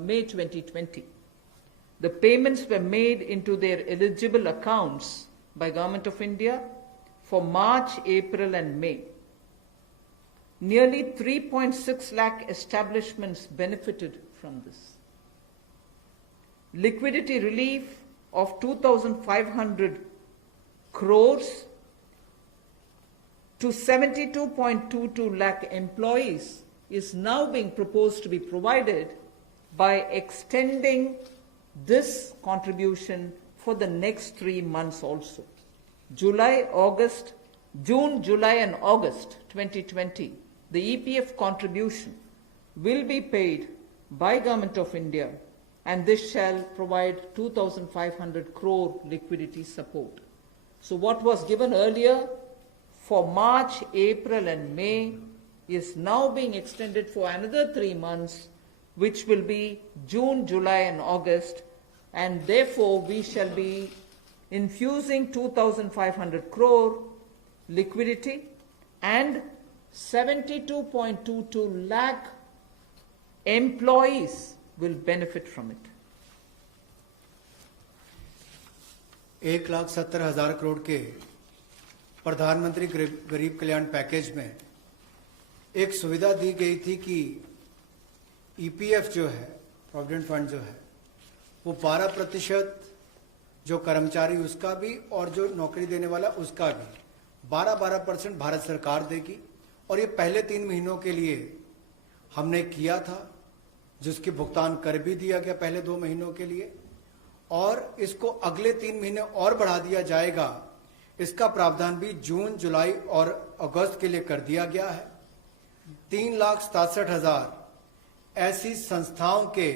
May 2020. The payments were made into their eligible accounts by Government of India for March, April, and May. Nearly 3.6 lakh establishments benefited from this. Liquidity relief of 2,500 crores to 72.22 lakh employees is now being proposed to be provided by extending this contribution for the next 3 months also. June, July and August 2020, the EPF contribution will be paid by Government of India, and this shall provide 2,500 crore liquidity support. So what was given earlier for March, April and May is now being extended for another 3 months, which will be June, July and August, and therefore we shall be infusing 2,500 crore liquidity and 72.22 lakh employees will benefit from it. 1,70,000 crore के प्रधानमंत्री गरीब कल्याण package में एक सुविधा दी गई थी कि EPF जो है, प्रोविडेंट फंड जो है, वो 12% जो कर्मचारी उसका भी और जो नौकरी देने वाला उसका भी 12% भारत सरकार देगी। और ये पहले 3 महीनों के लिए हमने किया था, जिसकी भुगतान कर भी दिया गया पहले 2 महीनों के लिए, और इसको अगले 3 महीने और बढ़ा दिया जाएगा। इसका प्रावधान भी जून, जुलाई और अगस्त के लिए कर दिया गया है। 3,67,000 ऐसी संस्थाओं के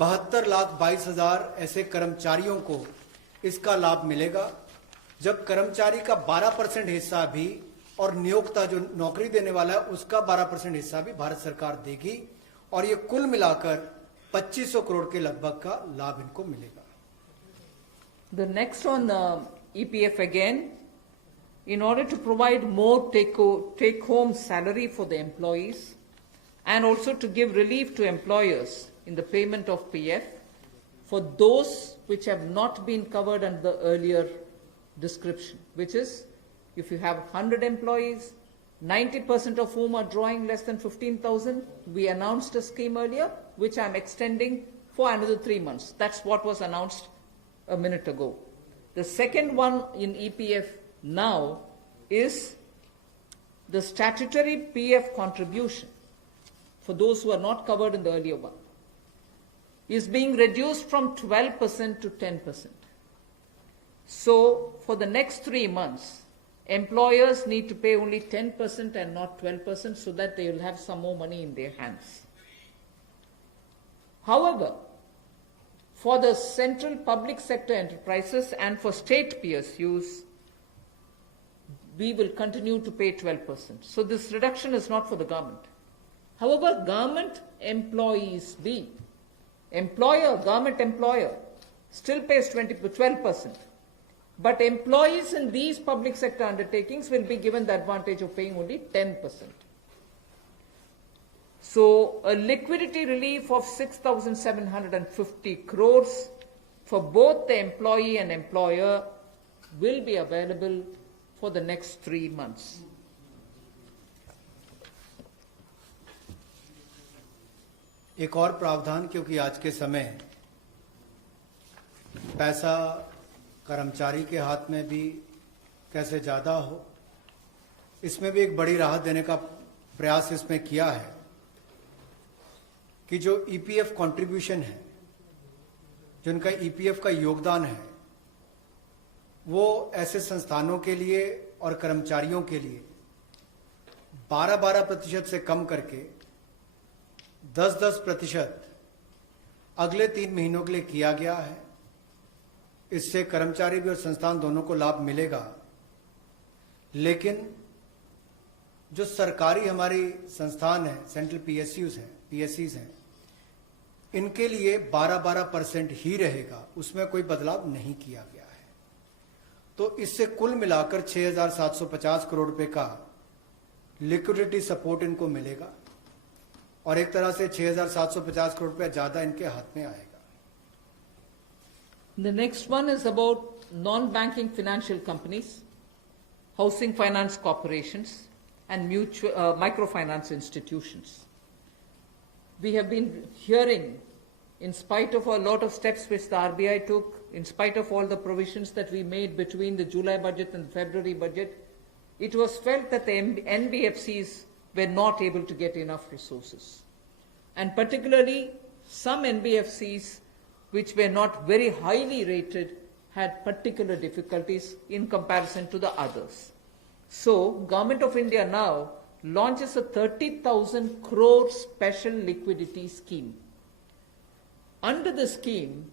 72,22,000 ऐसे कर्मचारियों को इसका लाभ मिलेगा। जब कर्मचारी का 12% हिस्सा भी और नियोक्ता जो नौकरी देने वाला है उसका 12% हिस्सा भी भारत सरकार देगी, और ये कुल मिलाकर 2500 करोड़ के लगभग का लाभ इनको मिलेगा। The next on EPF again, in order to provide more take-home salary for the employees and also to give relief to employers in the payment of PF for those which have not been covered under the earlier description, which is if you have 100 employees, 90% of whom are drawing less than 15,000, we announced a scheme earlier, which I'm extending for another 3 months. That's what was announced a minute ago. The second one in EPF now is the statutory PF contribution for those who are not covered in the earlier one is being reduced from 12% to 10%. So for the next 3 months, employers need to pay only 10% and not 12% so that they will have some more money in their hands. However, for the central public sector enterprises and for state PSUs, we will continue to pay 12%. So this reduction is not for the government. However, government employees, government employer still pays 12%. But employees in these public sector undertakings will be given the advantage of paying only 10%. So a liquidity relief of 6,750 crores for both the employee and employer will be available for the next 3 months. एक और प्रावधान, क्योंकि आज के समय पैसा कर्मचारी के हाथ में भी कैसे ज़्यादा हो, इसमें भी एक बड़ी राहत देने का प्रयास इसमें किया है कि जो ईपीएफ कंट्रीब्यूशन है, जिनका ईपीएफ का योगदान है, वो ऐसे संस्थानों के लिए और कर्मचारियों के लिए 12% से कम करके 10% अगले 3 महीनों के लिए किया गया है। इससे कर्मचारी भी और संस्थान दोनों को लाभ मिलेगा। लेकिन जो सरकारी हमारी संस्थान है, सेंट्रल पीएससीज हैं, इनके लिए 12% ही रहेगा, उसमें कोई बदलाव नहीं किया गया है। तो इससे कुल मिलाकर 6,750 करोड़ रुपए का लिक्विडिटी सपोर्ट इनको मिलेगा और एक तरह से 6,750 करोड़ रुपए ज्यादा इनके हाथ में आएगा। The next one is about non-banking financial companies, housing finance corporations, and microfinance institutions. We have been hearing, in spite of a lot of steps which the RBI took, in spite of all the provisions that we made between the July budget and February budget, it was felt that the NBFCs were not able to get enough resources. And particularly, some NBFCs which were not very highly rated had particular difficulties in comparison to the others. So, Government of India now launches a 30,000 crore special liquidity scheme. Under the scheme,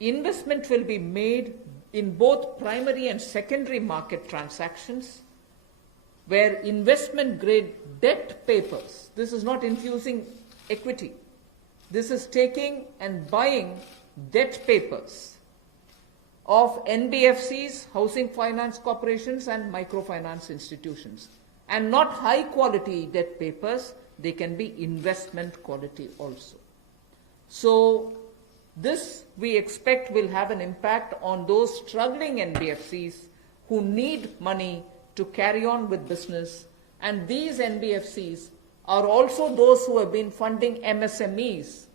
investment will be made in both primary and secondary market transactions where investment grade debt papers, this is not infusing equity, this is taking and buying debt papers of NBFCs, housing finance corporations, and microfinance institutions. And not high quality debt papers, they can be investment quality also. So this we expect will have an impact on those struggling NBFCs who need money to carry on with business. And these NBFCs are also those who have been funding MSMEs.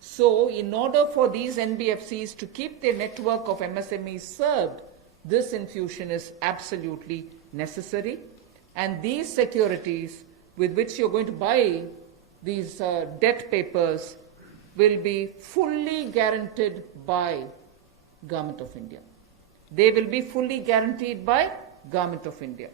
So in order for these NBFCs to keep their network of MSMEs served, this infusion is absolutely necessary. And these securities with which you're going to buy these debt papers will be fully guaranteed by Government of India. They will be fully guaranteed by Government of India.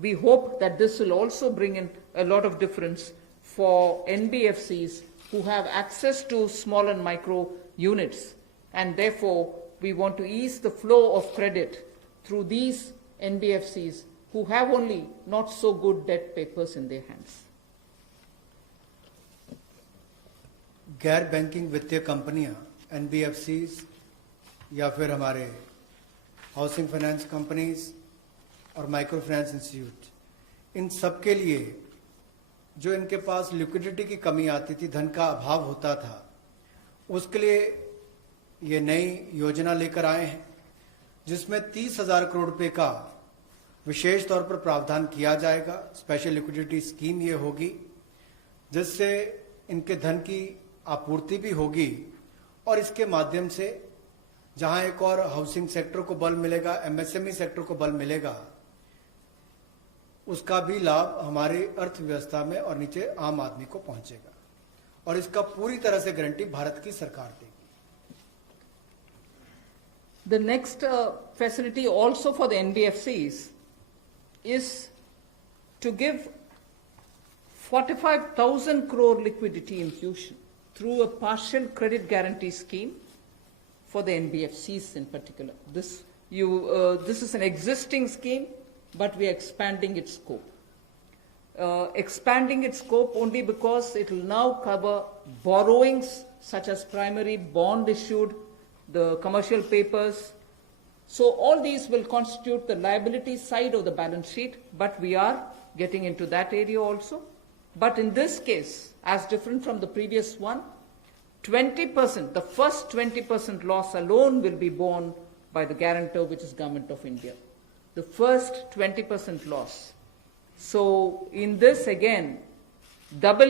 We hope that this will also bring in a lot of difference for NBFCs who have access to small and micro units, and therefore we want to ease the flow of credit through these NBFCs who have only not so good debt papers in their hands. गैर banking वित्तीय कंपनियां, NBFCs या फिर हमारे housing finance companies और micro finance institute, इन सब के लिए जो इनके पास लिक्विडिटी की कमी आती थी, धन का अभाव होता था, उसके लिए ये नई योजना लेकर आए हैं जिसमें 30,000 करोड़ रुपए का विशेष तौर पर प्रावधान किया जाएगा। स्पेशल लिक्विडिटी स्कीम ये होगी जिससे इनके धन की आपूर्ति भी होगी और इसके माध्यम से जहां एक और हाउसिंग सेक्टर को बल मिलेगा, एमएसएमई सेक्टर को बल मिलेगा, उसका भी लाभ हमारी अर्थव्यवस्था में और नीचे आम आदमी को पहुंचेगा और इसका पूरी तरह से गारंटी भारत की सरकार देगी. The next facility also for the NBFCs is to give 45,000 crore liquidity infusion through a partial credit guarantee scheme for the NBFCs in particular. This is an existing scheme, but we are expanding its scope. Expanding its scope only because it will now cover borrowings such as primary bond issued, the commercial papers. So all these will constitute the liability side of the balance sheet, but we are getting into that area also. But in this case, as different from the previous one, 20%, the first 20% loss alone will be borne by the guarantor, which is Government of India. The first 20% loss. So in this again, AA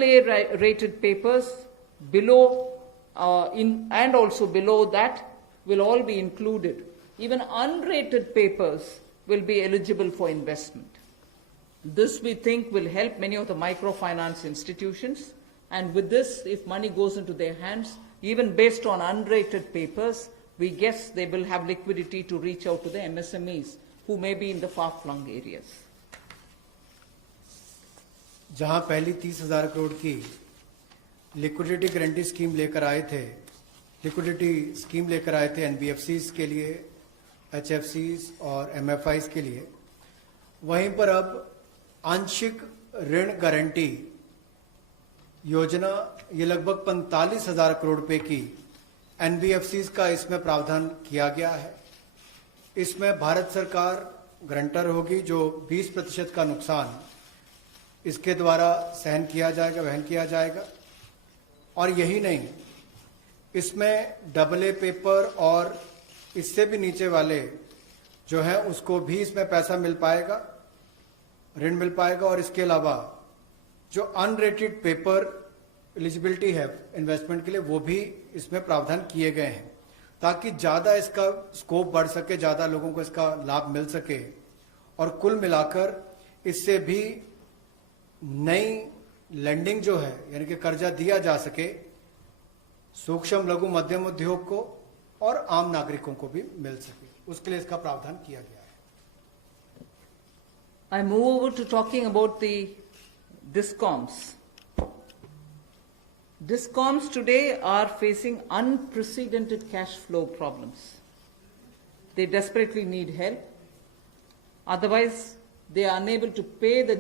rated papers below and also below that will all be included. Even unrated papers will be eligible for investment. This we think will help many of the microfinance institutions, and with this, if money goes into their hands, even based on unrated papers, we guess they will have liquidity to reach out to the MSMEs who may be in the far-flung areas. जहां पहली 30,000 करोड़ की liquidity guarantee scheme लेकर आए थे, NBFCs के लिए, एचएफसीज और MFIs के लिए, वहीं पर अब आंशिक ऋण गारंटी योजना, ये लगभग 45,000 करोड़ रुपए की एनबीएफसीज का इसमें प्रावधान किया गया है. इसमें भारत सरकार गारंटर होगी, जो 20% का नुकसान इसके द्वारा वहन किया जाएगा. और यही नहीं, इसमें AA पेपर और इससे भी नीचे वाले जो है उसको भी इसमें पैसा मिल पाएगा, ऋण मिल पाएगा. और इसके अलावा जो अनरेटेड पेपर एलिजिबिलिटी है इन्वेस्टमेंट के लिए, वो भी इसमें प्रावधान किए गए हैं ताकि ज्यादा इसका स्कोप बढ़ सके, ज्यादा लोगों को इसका लाभ मिल सके. और कुल मिलाकर इससे भी नई लैंडिंग जो है, यानी कि कर्जा दिया जा सके सूक्ष्म लघु मध्यम उद्योग को और आम नागरिकों को भी मिल सके, उसके लिए इसका प्रावधान किया गया है. I move over to talking about the DISCOMs. DISCOMs today are facing unprecedented cash flow problems. They desperately need help. Otherwise, they are unable to pay the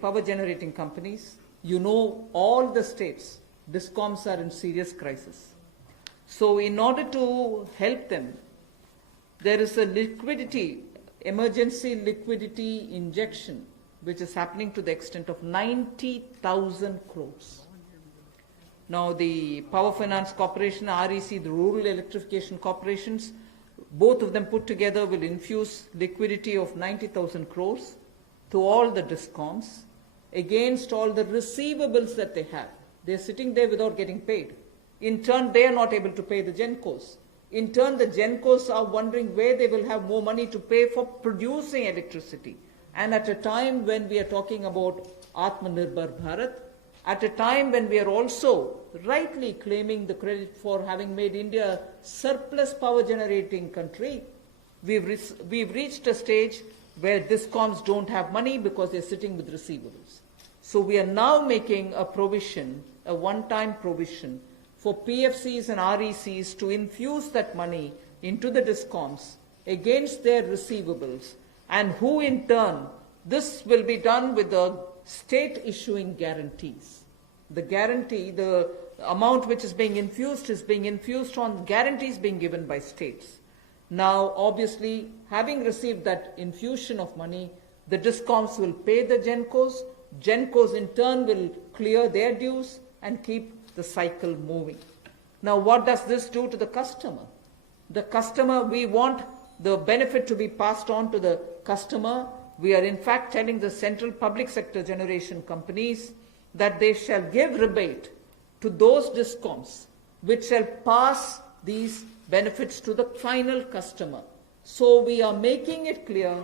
power generating companies. You know, all the states, DISCOMs are in serious crisis. So in order to help them, there is a emergency liquidity injection, which is happening to the extent of 90,000 crores. Now the Power Finance Corporation, REC, the Rural Electrification Corporations, both of them put together will infuse liquidity of 90,000 crores to all the DISCOMs against all the receivables that they have. They're sitting there without getting paid. In turn, they are not able to pay the GENCOs. In turn, the GENCOs are wondering where they will have more money to pay for producing electricity. And at a time when we are talking about Atmanirbhar Bharat, at a time when we are also rightly claiming the credit for having made India a surplus power generating country, we've reached a stage where DISCOMs don't have money because they're sitting with receivables. So we are now making a provision, a one-time provision, for PFCs and RECs to infuse that money into the DISCOMs against their receivables, and who in turn, this will be done with the state issuing guarantees. The guarantee, the amount which is being infused on guarantees being given by states. Now, obviously, having received that infusion of money, the DISCOMs will pay the GENCOs. GENCOs in turn will clear their dues and keep the cycle moving. Now, what does this do to the customer? The customer, we want the benefit to be passed on to the customer. We are in fact telling the central public sector generation companies that they shall give rebate to those DISCOMs which shall pass these benefits to the final customer. So we are making it clear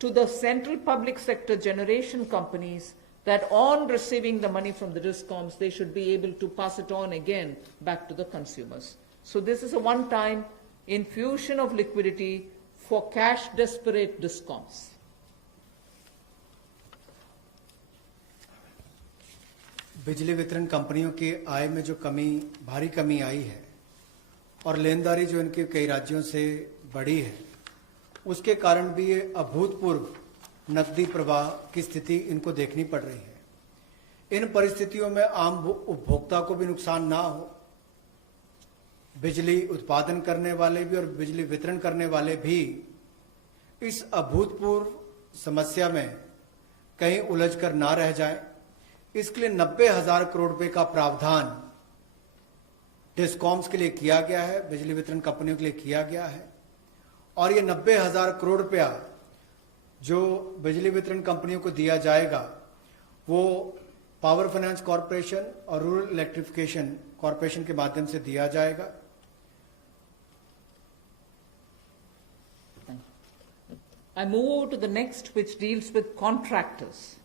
to the central public sector generation companies that on receiving the money from the DISCOMs, they should be able to pass it on again back to the consumers. So this is a one-time infusion of liquidity for cash desperate DISCOMs. बिजली वितरण कंपनियों की आय में जो भारी कमी आई है और लेनदारी जो इनके कई राज्यों से बढ़ी है, उसके कारण भी ये अभूतपूर्व नकदी प्रवाह की स्थिति इनको देखनी पड़ रही है। इन परिस्थितियों में आम उपभोक्ता को भी नुकसान ना हो, बिजली उत्पादन करने वाले भी और बिजली वितरण करने वाले भी इस अभूतपूर्व समस्या में कहीं उलझकर ना रह जाएं, इसके लिए 90,000 करोड़ रुपए का प्रावधान डिस्कॉम्स के लिए किया गया है, बिजली वितरण कंपनियों के लिए किया गया है। और ये 90,000 करोड़ रुपया जो बिजली वितरण कंपनियों को दिया जाएगा वो पावर फाइनेंस कॉरपोरेशन और रूरल इलेक्ट्रिफिकेशन कॉरपोरेशन के माध्यम से दिया जाएगा। I move over to the next, which deals with contractors.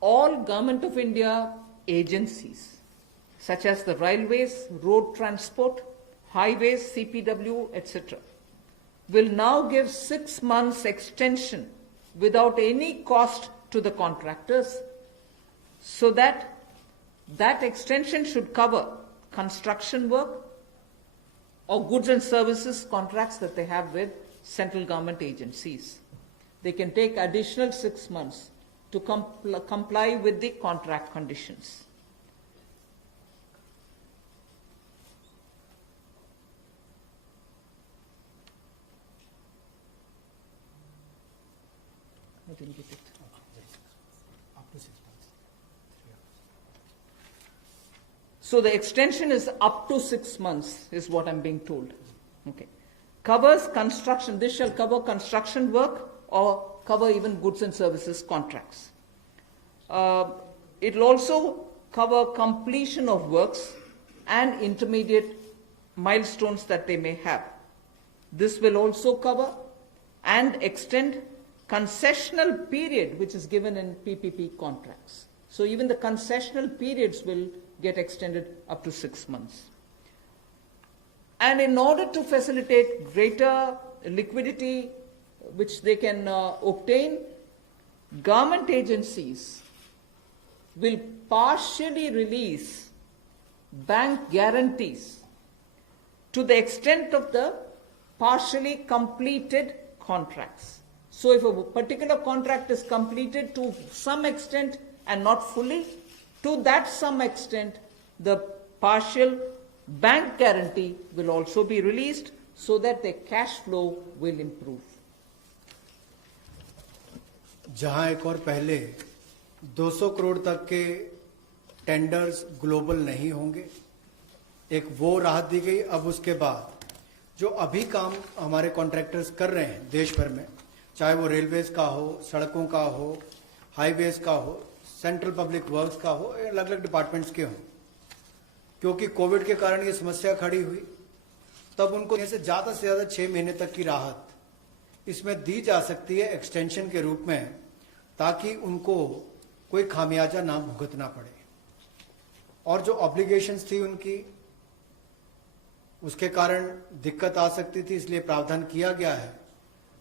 All Government of India agencies, such as the railways, road transport, highways, CPW, etc., will now give 6 months extension without any cost to the contractors, so that extension should cover construction work or goods and services contracts that they have with central government agencies. They can take additional 6 months to comply with the contract conditions. I didn't get it. So the extension is up to 6 months, is what I'm being told. Okay. Covers construction. This shall cover construction work or cover even goods and services contracts. It will also cover completion of works and intermediate milestones that they may have. This will also cover and extend concessional period which is given in PPP contracts. So even the concessional periods will get extended up to 6 months. And in order to facilitate greater liquidity which they can obtain, government agencies will partially release bank guarantees to the extent of the partially completed contracts. So if a particular contract is completed to some extent and not fully, to that some extent, the partial bank guarantee will also be released so that their cash flow will improve. जहां एक और पहले 200 करोड़ तक के tenders global नहीं होंगे, एक वो राहत दी गई। अब उसके बाद जो अभी काम हमारे कॉन्ट्रैक्टर्स कर रहे हैं देश भर में, चाहे वो रेलवेज का हो, सड़कों का हो, हाईवेज का हो, सेंट्रल पब्लिक वर्क्स का हो, अलग अलग डिपार्टमेंट्स के हों, क्योंकि कोविड के कारण ये समस्या खड़ी हुई, तब उनको से ज्यादा 6 महीने तक की राहत इसमें दी जा सकती है एक्सटेंशन के रूप में, ताकि उनको कोई खामियाजा ना भुगतना पड़े। और जो ऑब्लिगेशंस थी उनकी, उसके कारण दिक्कत आ सकती थी, इसलिए प्रावधान किया गया है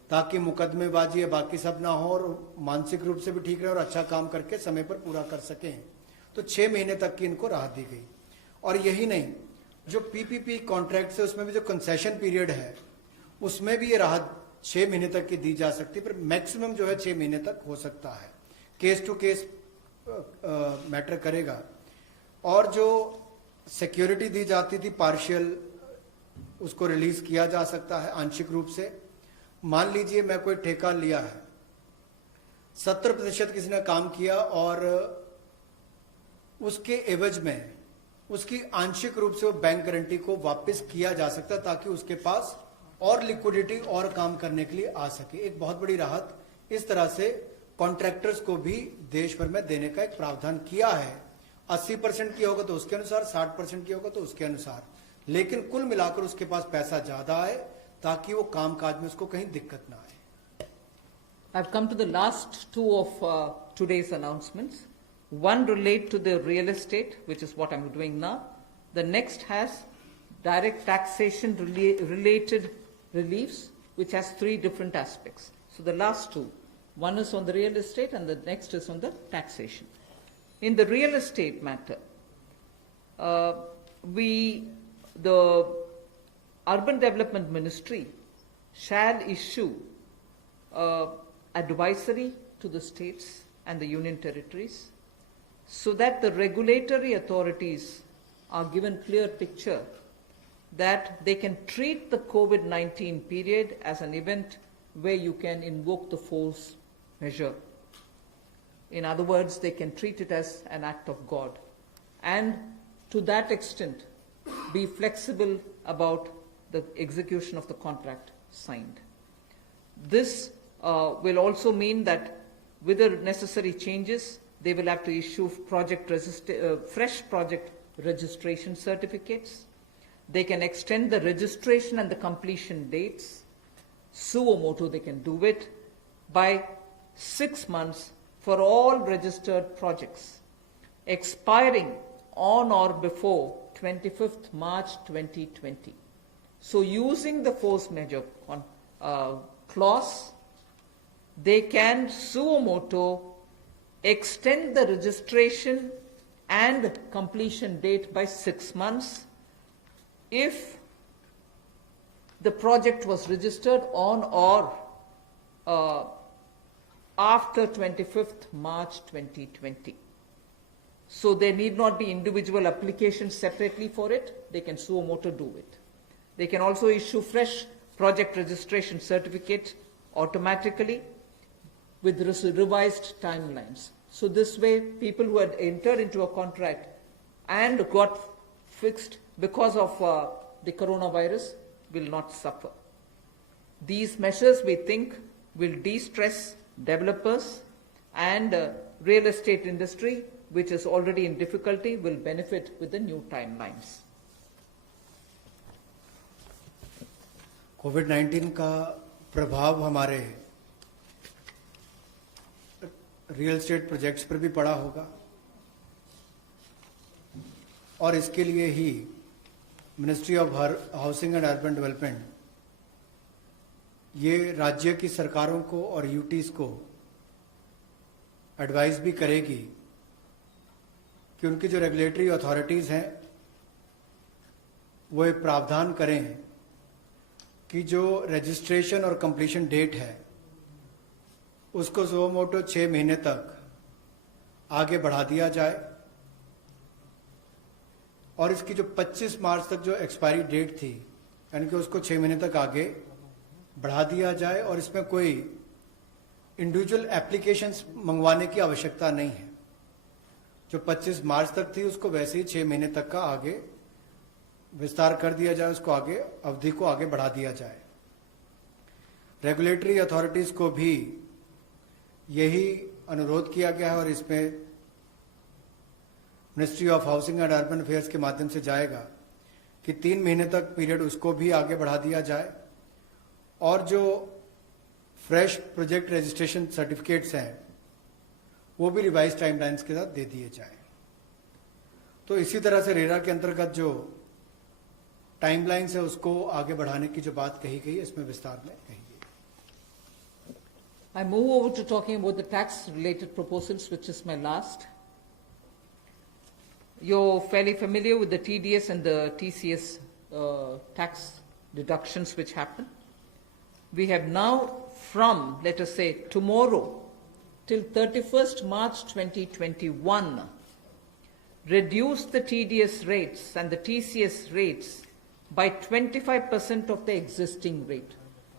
ताकि मुकदमेबाजी या बाकी सब ना हो और मानसिक रूप से भी ठीक रहे और अच्छा काम करके समय पर पूरा कर सकें। तो 6 महीने तक की इनको राहत दी गई। और यही नहीं, जो पीपीपी कॉन्ट्रैक्ट है उसमें भी जो कंसेशन पीरियड है उसमें भी ये राहत 6 महीने तक की दी जा सकती है, पर मैक्सिमम जो है 6 महीने तक हो सकता है। केस टू केस मैटर करेगा। और जो सिक्योरिटी दी जाती थी पार्शियल, उसको रिलीज किया जा सकता है आंशिक रूप से। मान लीजिए मैं कोई ठेका लिया है, 70% किसी ने काम किया और उसके एवज में उसकी आंशिक रूप से वो बैंक गारंटी को वापस किया जा सकता है, ताकि उसके पास और लिक्विडिटी और काम करने के लिए आ सके। एक बहुत बड़ी राहत इस तरह से कॉन्ट्रैक्टर्स को भी देश भर में देने का एक प्रावधान किया है। 80% की होगा तो उसके अनुसार, 60% की होगा तो उसके अनुसार, लेकिन कुल मिलाकर उसके पास पैसा ज्यादा आए ताकि वो कामकाज में उसको कहीं दिक्कत ना आए। I've come to the last two of today's announcements. One relate to the real estate, which is what I'm doing now. The next has direct taxation related reliefs, which has three different aspects. So the last two, one is on the real estate and the next is on the taxation. In the real estate matter, the Urban Development Ministry shall issue advisory to the states and the union territories so that the regulatory authorities are given clear picture that they can treat the COVID-19 period as an event where you can invoke the force measure. In other words, they can treat it as an act of God. And to that extent, be flexible about the execution of the contract signed. This will also mean that with the necessary changes, they will have to issue fresh project registration certificates. They can extend the registration and the completion dates. Suo motu, they can do it by 6 months for all registered projects, expiring on or before 25th March 2020. So using the force measure clause, they can suo motu extend the registration and completion date by 6 months if the project was registered on or after 25th March 2020. So there need not be individual applications separately for it. They can suo motu do it. They can also issue fresh project registration certificate automatically with revised timelines. So this way, people who had entered into a contract and got fixed because of the coronavirus will not suffer. These measures, we think, will de-stress developers, and real estate industry, which is already in difficulty, will benefit with the new timelines. कोविड-19 का प्रभाव हमारे real estate projects पर भी पड़ा होगा और इसके लिए ही ministry of housing and urban development ये राज्य की सरकारों को और यूटीज को एडवाइस भी करेगी कि उनकी जो रेगुलेटरी अथॉरिटीज हैं वो एक प्रावधान करें कि जो रजिस्ट्रेशन और कंप्लीशन डेट है उसको सुओ मोटो 6 महीने तक आगे बढ़ा दिया जाए और इसकी जो 25 मार्च तक जो एक्सपायरी डेट थी यानी कि उसको 6 महीने तक आगे बढ़ा दिया जाए और इसमें कोई इंडिविजुअल एप्लीकेशंस मंगवाने की आवश्यकता नहीं है। जो 25 मार्च तक थी उसको वैसे ही 6 महीने तक का आगे विस्तार कर दिया जाए, उसको आगे अवधि को आगे बढ़ा दिया जाए। रेगुलेटरी अथॉरिटीज को भी यही अनुरोध किया गया है और इसमें ministry of housing and urban affairs के माध्यम से जाएगा कि 3 महीने तक पीरियड उसको भी आगे बढ़ा दिया जाए और जो फ्रेश प्रोजेक्ट रजिस्ट्रेशन सर्टिफिकेट्स हैं वो भी रिवाइज टाइमलाइंस के साथ दे दिए जाए। तो इसी तरह से रेरा के अंतर्गत जो टाइमलाइंस है उसको आगे बढ़ाने की जो बात कही गई है इसमें विस्तार में कही गई। I move over to talking about the tax-related proposals, which is my last. You're fairly familiar with the TDS and the TCS tax deductions which happen. We have now from, let us say, tomorrow till 31st March 2021, reduced the TDS rates and the TCS rates by 25% of the existing rate.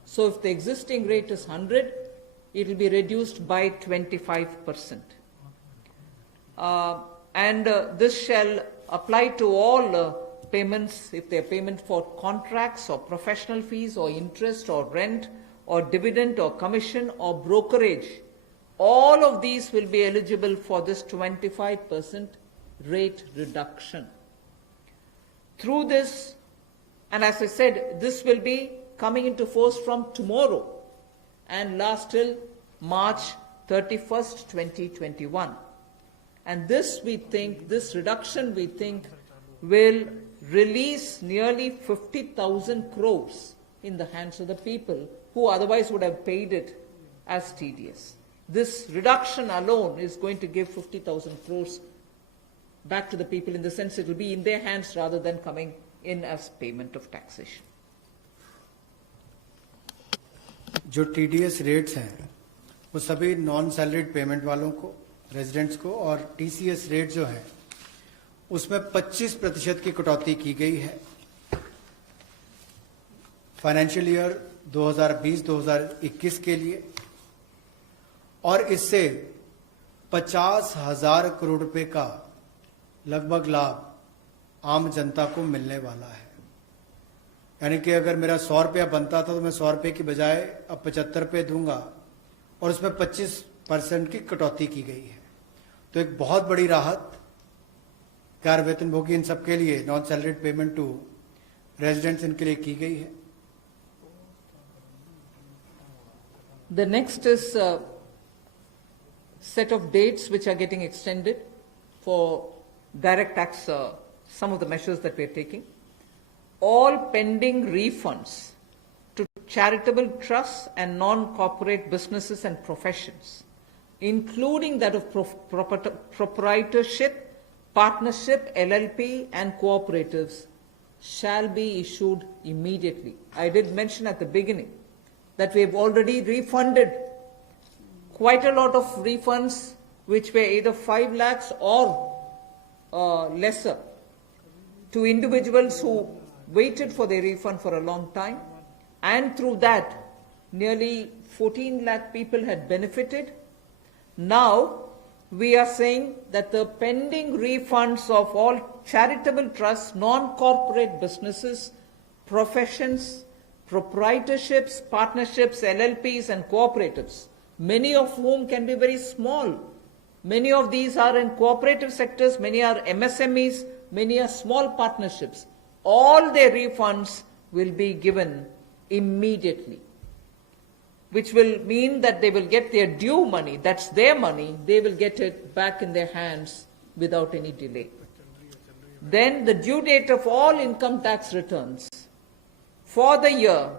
So if the existing rate is 100, it will be reduced by 25%. This shall apply to all payments, if they are payment for contracts or professional fees or interest or rent or dividend or commission or brokerage. All of these will be eligible for this 25% rate reduction. Through this, and as I said, this will be coming into force from tomorrow and last till March 31st, 2021. And this reduction we think will release nearly 50,000 crores in the hands of the people who otherwise would have paid it as TDS. This reduction alone is going to give 50,000 crores back to the people, in the sense it will be in their hands rather than coming in as payment of taxation. जो TDS rates हैं वो सभी non salaried payment वालों को, residents को, और TCS rate जो है उसमें 25% की कटौती की गई है फाइनेंशियल ईयर 2020-2021 के लिए, और इससे 50,000 करोड़ रुपए का लगभग लाभ आम जनता को मिलने वाला है। यानी कि अगर मेरा 100 रुपया बनता था तो मैं 100 रुपये की बजाय अब 75 रुपये दूंगा, और उसमें 25% की कटौती की गई है। तो एक बहुत बड़ी राहत गैर वेतनभोगी इन सबके लिए, non salaried payment to residents, इनके लिए की गई है। The next is a set of dates which are getting extended for direct tax, some of the measures that we are taking. All pending refunds to charitable trusts and non-corporate businesses and professions, including that of proprietorship, partnership, LLP and cooperatives, shall be issued immediately. I did mention at the beginning that we have already refunded quite a lot of refunds which were either 5 lakhs or lesser to individuals who waited for their refund for a long time, and through that nearly 14 lakh people had benefited. Now we are saying that the pending refunds of all charitable trusts, non-corporate businesses, professions, proprietorships, partnerships, LLPs and cooperatives, many of whom can be very small. Many of these are in cooperative sectors, many are MSMEs, many are small partnerships. All their refunds will be given immediately, which will mean that they will get their due money, that's their money, they will get it back in their hands without any delay. Then the due date of all income tax returns for the year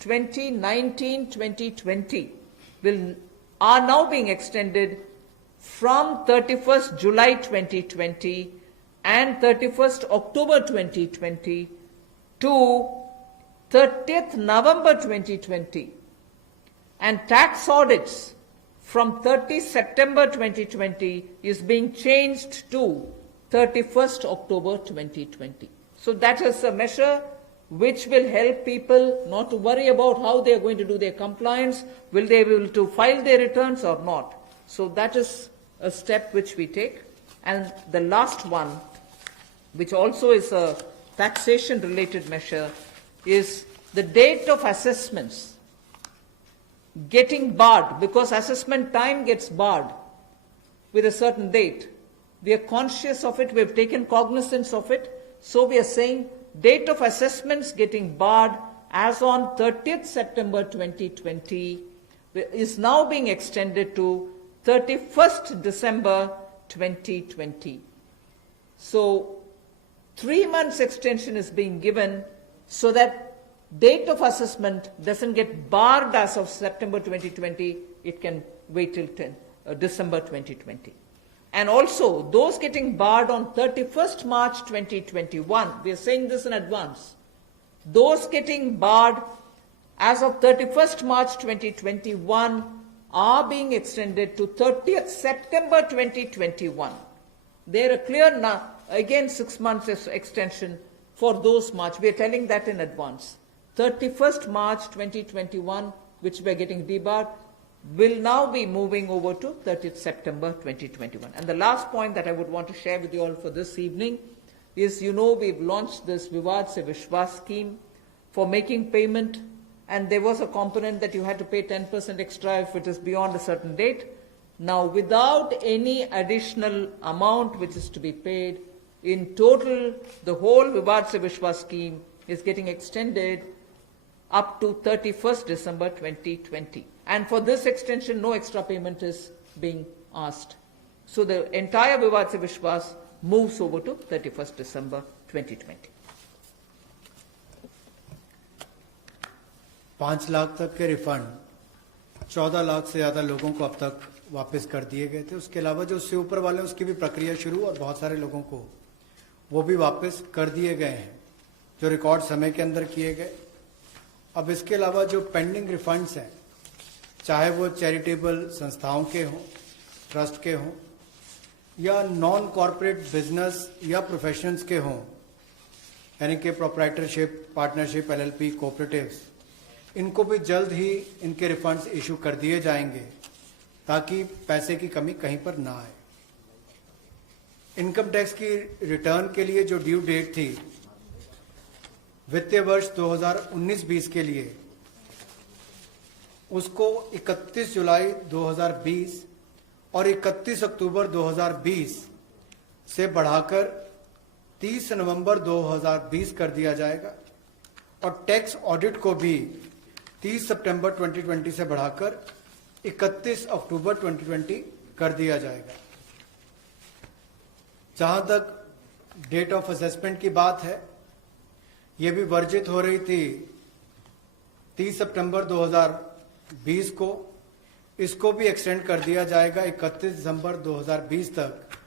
2019-2020 are now being extended from 31st July 2020 and 31st October 2020 to 30th November 2020, and tax audits from 30 September 2020 is being changed to 31st October 2020. So that is a measure which will help people not to worry about how they are going to do their compliance, will they be able to file their returns or not. So that is a step which we take. And the last one, which also is a taxation related measure, is the date of assessments getting barred, because assessment time gets barred with a certain date. We are conscious of it, we have taken cognizance of it, so we are saying date of assessments getting barred as on 30th September 2020 is now being extended to 31st December 2020. So 3 months extension is being given so that date of assessment doesn't get barred as of September 2020, it can wait till December 2020. And also, those getting barred on 31st March 2021, we are saying this in advance, those getting barred as of 31st March 2021 are being extended to 30th September 2021. They are clear now, again 6 months extension for those March. We are telling that in advance. 31st March 2021, which we are getting debarred, will now be moving over to 30th September 2021. And the last point that I would want to share with you all for this evening is, you know, we've launched this Vivad Se Vishwas scheme for making payment, and there was a component that you had to pay 10% extra if it is beyond a certain date. Now, without any additional amount which is to be paid, in total, the whole Vivad Se Vishwas scheme is getting extended up to 31st December 2020. And for this extension, no extra payment is being asked. So the entire Vivad Se Vishwas moves over to 31st December 2020. 5 lakh तक के refund 14 lakh से ज़्यादा लोगों को अब तक वापस कर दिए गए थे। उसके अलावा जो उससे ऊपर वाले उसकी भी प्रक्रिया शुरू और बहुत सारे लोगों को वो भी वापस कर दिए गए हैं जो रिकॉर्ड समय के अंदर किए गए। अब इसके अलावा जो पेंडिंग रिफंड्स हैं, चाहे वो चैरिटेबल संस्थाओं के हों, ट्रस्ट के हों या नॉन कॉरपोरेट बिजनेस या प्रोफेशनल्स के हों, यानी कि प्रोप्राइटरशिप, पार्टनरशिप, एलएलपी, कोऑपरेटिव्स, इनको भी जल्द ही इनके रिफंड्स इशू कर दिए जाएंगे ताकि पैसे की कमी कहीं पर ना आए। इनकम टैक्स की रिटर्न के लिए जो ड्यू डेट थी वित्तीय वर्ष 2019-20 के लिए, उसको 31 जुलाई 2020 और 31 अक्टूबर 2020 से बढ़ाकर 30 नवंबर 2020 कर दिया जाएगा और टैक्स ऑडिट को भी 30 सितंबर 2020 से बढ़ाकर 31 अक्टूबर 2020 कर दिया जाएगा। जहां तक डेट ऑफ असेसमेंट की बात है, यह भी वर्जित हो रही थी 30 सितंबर 2020 को, इसको भी एक्सटेंड कर दिया जाएगा 31 दिसंबर 2020 तक,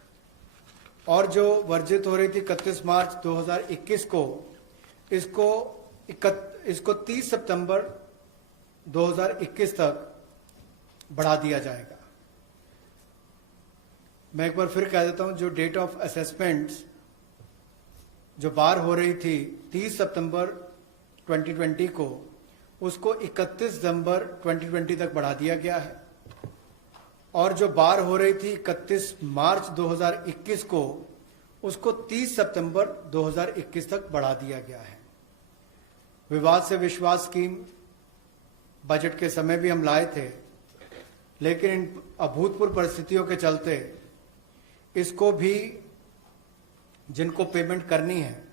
और जो वर्जित हो रही थी 31 मार्च 2021 को, इसको 30 सितंबर 2021 तक बढ़ा दिया जाएगा। मैं एक बार फिर कह देता हूं, जो डेट ऑफ असेसमेंट्स जो बार हो रही थी 30 सितंबर 2020 को, उसको 31 दिसंबर 2020 तक बढ़ा दिया गया है, और जो बार हो रही थी 31 मार्च 2021 को, उसको 30 सितंबर 2021 तक बढ़ा दिया गया है। विवाद से विश्वास स्कीम बजट के समय भी हम लाए थे, लेकिन इन अभूतपूर्व परिस्थितियों के चलते इसको भी, जिनको पेमेंट करनी है,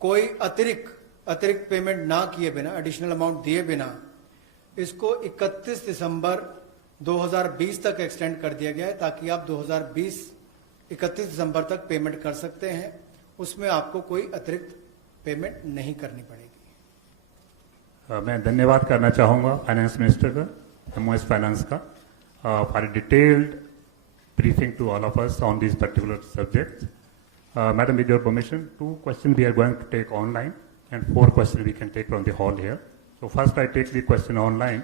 कोई अतिरिक्त पेमेंट ना किए बिना, एडिशनल अमाउंट दिए बिना, इसको 31 दिसंबर 2020 तक एक्सटेंड कर दिया गया है ताकि आप 2020 31 दिसंबर तक पेमेंट कर सकते हैं। उसमें आपको कोई अतिरिक्त पेमेंट नहीं करनी पड़ेगी। मैं धन्यवाद करना चाहूँगा फाइनेंस मिनिस्टर का, एमओएस फाइनेंस का, for a detailed briefing to all of us on these particular subjects. Madam, with your permission, 2 questions we are going to take online and 4 questions we can take from the hall here. So first I take the question online.